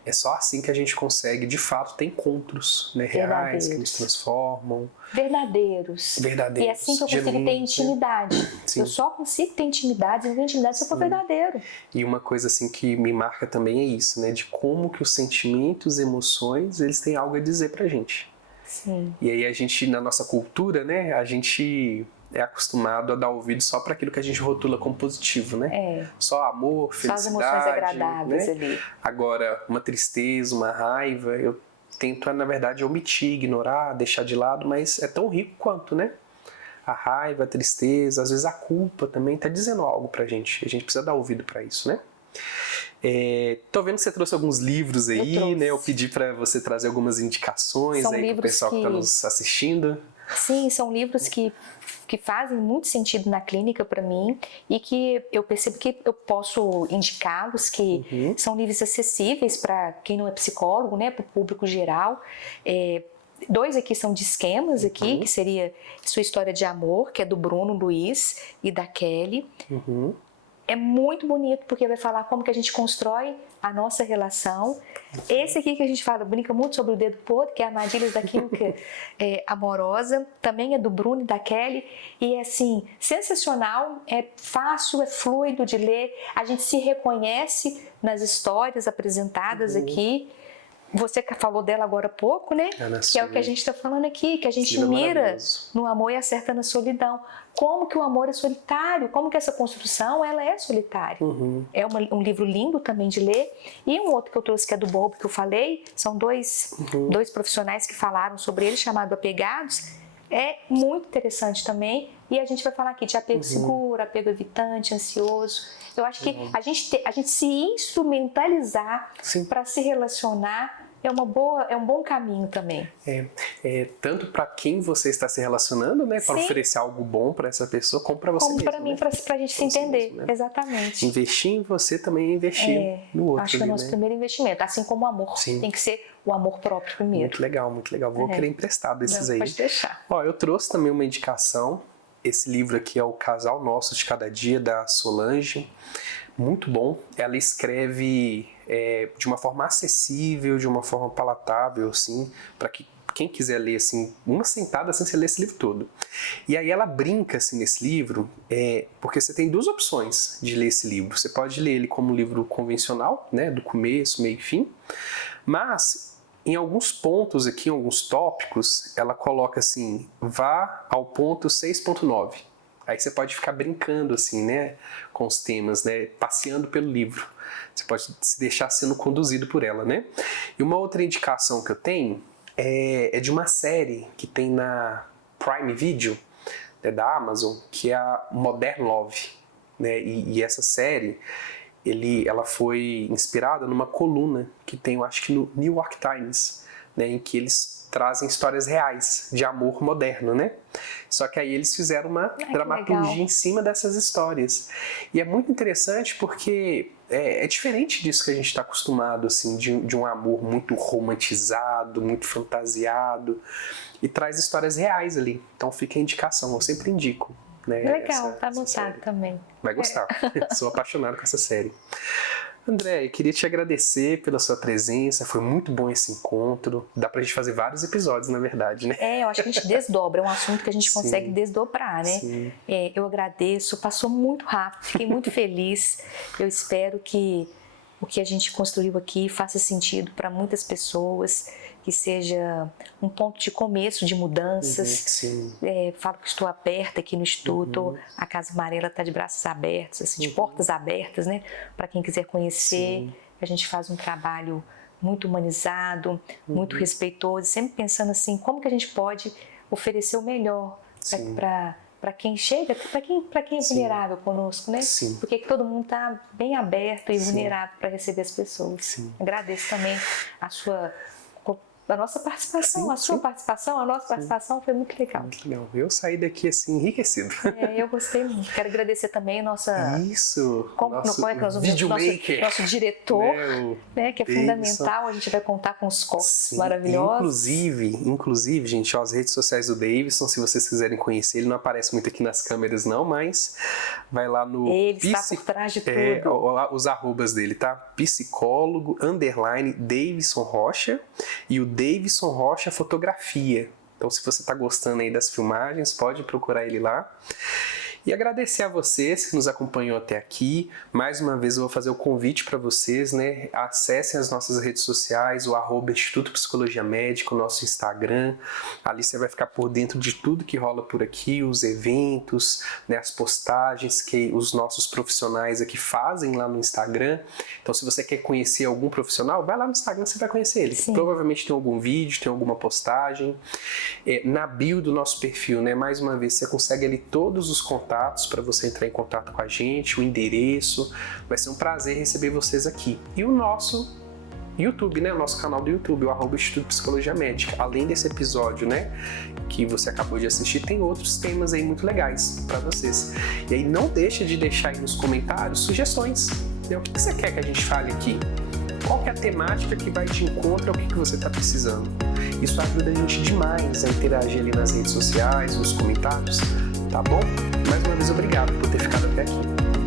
É só assim que a gente consegue, de fato, ter encontros, né, reais, que nos transformam. Verdadeiros. E é assim que eu consigo ter intimidade. Sim. Eu só consigo ter intimidade, não ter intimidade se eu for verdadeiro. E uma coisa assim que me marca também é isso, né? De como que os sentimentos, emoções, eles têm algo a dizer pra gente. Sim. E aí a gente, na nossa cultura, né, a gente é acostumado a dar ouvido só para aquilo que a gente rotula como positivo, né? Só amor, felicidade. Só as emoções agradáveis, né? Ali. Agora, uma tristeza, uma raiva, eu tento, na verdade, omitir, ignorar, deixar de lado, mas é tão rico quanto, né? A raiva, a tristeza, às vezes a culpa também tá dizendo algo pra gente. A gente precisa dar ouvido para isso, né? Tô vendo que você trouxe alguns livros aí, né? Eu pedi para você trazer algumas indicações aí pro pessoal que tá nos assistindo. Sim, são livros que fazem muito sentido na clínica para mim e que eu percebo que eu posso indicá-los, que são livros acessíveis para quem não é psicólogo, né, para o público geral. 2 aqui são de esquemas aqui, que seria Sua História de Amor, que é do Bruno Luiz e da Kelly. É muito bonito porque vai falar como que a gente constrói a nossa relação. Esse aqui que a gente fala, brinca muito sobre o dedo podre, que é Armadilhas da Química Amorosa, também é do Bruno e da Kelly, e é assim, sensacional, é fácil, é fluido de ler, a gente se reconhece nas histórias apresentadas aqui. Você falou dela agora há pouco, né? Que é o que a gente está falando aqui, que a gente mira no amor e acerta na solidão. Como que o amor é solitário? Como que essa construção ela é solitária? É um livro lindo também de ler. E um outro que eu trouxe, que é do Bob, que eu falei, são dois profissionais que falaram sobre ele, chamado Apegados. É muito interessante também. E a gente vai falar aqui de apego seguro, apego evitante, ansioso. Eu acho que a gente se instrumentalizar para se relacionar é um bom caminho também. Tanto para quem você está se relacionando, né, para oferecer algo bom para essa pessoa, como para você mesmo. Como para mim, para a gente se entender, mesmo, né? Exatamente. Investir em você também é investir no outro. Acho que é o nosso primeiro investimento, assim como o amor. Tem que ser o amor próprio primeiro. Muito legal, muito legal. Vou querer emprestado esses aí. Pode deixar. Eu trouxe também uma indicação. Esse livro aqui é O Casal Nosso de Cada Dia, da Solange. Muito bom. Ela escreve de uma forma acessível, de uma forma palatável, assim, para que quem quiser ler, assim, uma sentada, assim, você lê esse livro todo. E aí ela brinca, assim, nesse livro, porque você tem 2 opções de ler esse livro. Você pode ler ele como um livro convencional, né, do começo, meio e fim, mas em alguns pontos aqui, em alguns tópicos, ela coloca assim, vá ao ponto 6.9. Aí você pode ficar brincando assim, né, com os temas, né, passeando pelo livro. Você pode se deixar sendo conduzido por ela, né? E uma outra indicação que eu tenho é de uma série que tem na Prime Video, da Amazon, que é a Modern Love, né? E essa série, ela foi inspirada numa coluna que tem, eu acho que no New York Times, né, em que eles trazem histórias reais de amor moderno, né? Só que aí eles fizeram uma dramaturgia em cima dessas histórias. E é muito interessante porque é diferente disso que a gente está acostumado, assim, de um amor muito romantizado, muito fantasiado, e traz histórias reais ali. Então fica a indicação, eu sempre indico. Né, legal, vai anotar também. Vai gostar, sou apaixonado com essa série. André, eu queria te agradecer pela sua presença, foi muito bom esse encontro. Dá pra gente fazer vários episódios, na verdade, né? Eu acho que a gente desdobra, é um assunto que a gente consegue desdobrar, né? Eu agradeço, passou muito rápido, fiquei muito feliz. Eu espero que o que a gente construiu aqui faça sentido para muitas pessoas, que seja um ponto de começo de mudanças. Falo que estou aberta aqui no Instituto, a Casa Amarela está de braços abertos, assim, de portas abertas, né? Para quem quiser conhecer. A gente faz um trabalho muito humanizado, muito respeitoso, sempre pensando assim, como que a gente pode oferecer o melhor para quem chega, para quem é vulnerável conosco, né? Porque todo mundo está bem aberto e vulnerável para receber as pessoas. Agradeço também a sua da nossa participação, Sim, a sua sim. participação, a nossa participação foi muito legal. Muito legal. Eu saí daqui assim enriquecido. Eu gostei muito. Quero agradecer também a nossa... Isso! Como é que nós vamos videomaker. nosso diretor, Né, que é fundamental. A gente vai contar com os cortes Sim, maravilhosos. Inclusive, gente, ó, as redes sociais do Davidson, se vocês quiserem conhecer, ele não aparece muito aqui nas câmeras não, mas vai lá no... Ele está por trás de tudo. Os arrobas dele, tá? Psicólogo, _ Davidson Rocha e o Davidson Rocha Fotografia. Então, se você está gostando aí das filmagens, pode procurar ele lá. E agradecer a vocês que nos acompanham até aqui. Mais uma vez eu vou fazer o convite para vocês, né? Acessem as nossas redes sociais, o @Instituto Psicologia Médica, o nosso Instagram. Ali você vai ficar por dentro de tudo que rola por aqui, os eventos, né? As postagens que os nossos profissionais aqui fazem lá no Instagram. Então, se você quer conhecer algum profissional, vai lá no Instagram, você vai conhecer ele. Sim. Provavelmente tem algum vídeo, tem alguma postagem. Na bio do nosso perfil, né? Mais uma vez, você consegue ali todos os contatos para você entrar em contato com a gente, o endereço. Vai ser um prazer receber vocês aqui. E o nosso YouTube, né? O nosso canal do YouTube, o @Instituto Psicologia Médica. Além desse episódio, né, que você acabou de assistir, tem outros temas aí muito legais para vocês. E aí não deixa de deixar aí nos comentários sugestões, né? O que você quer que a gente fale aqui? Qual que é a temática que vai de encontro ao que você está precisando? Isso ajuda a gente demais a interagir ali nas redes sociais, nos comentários, tá bom? Mais uma vez, obrigado por ter ficado até aqui.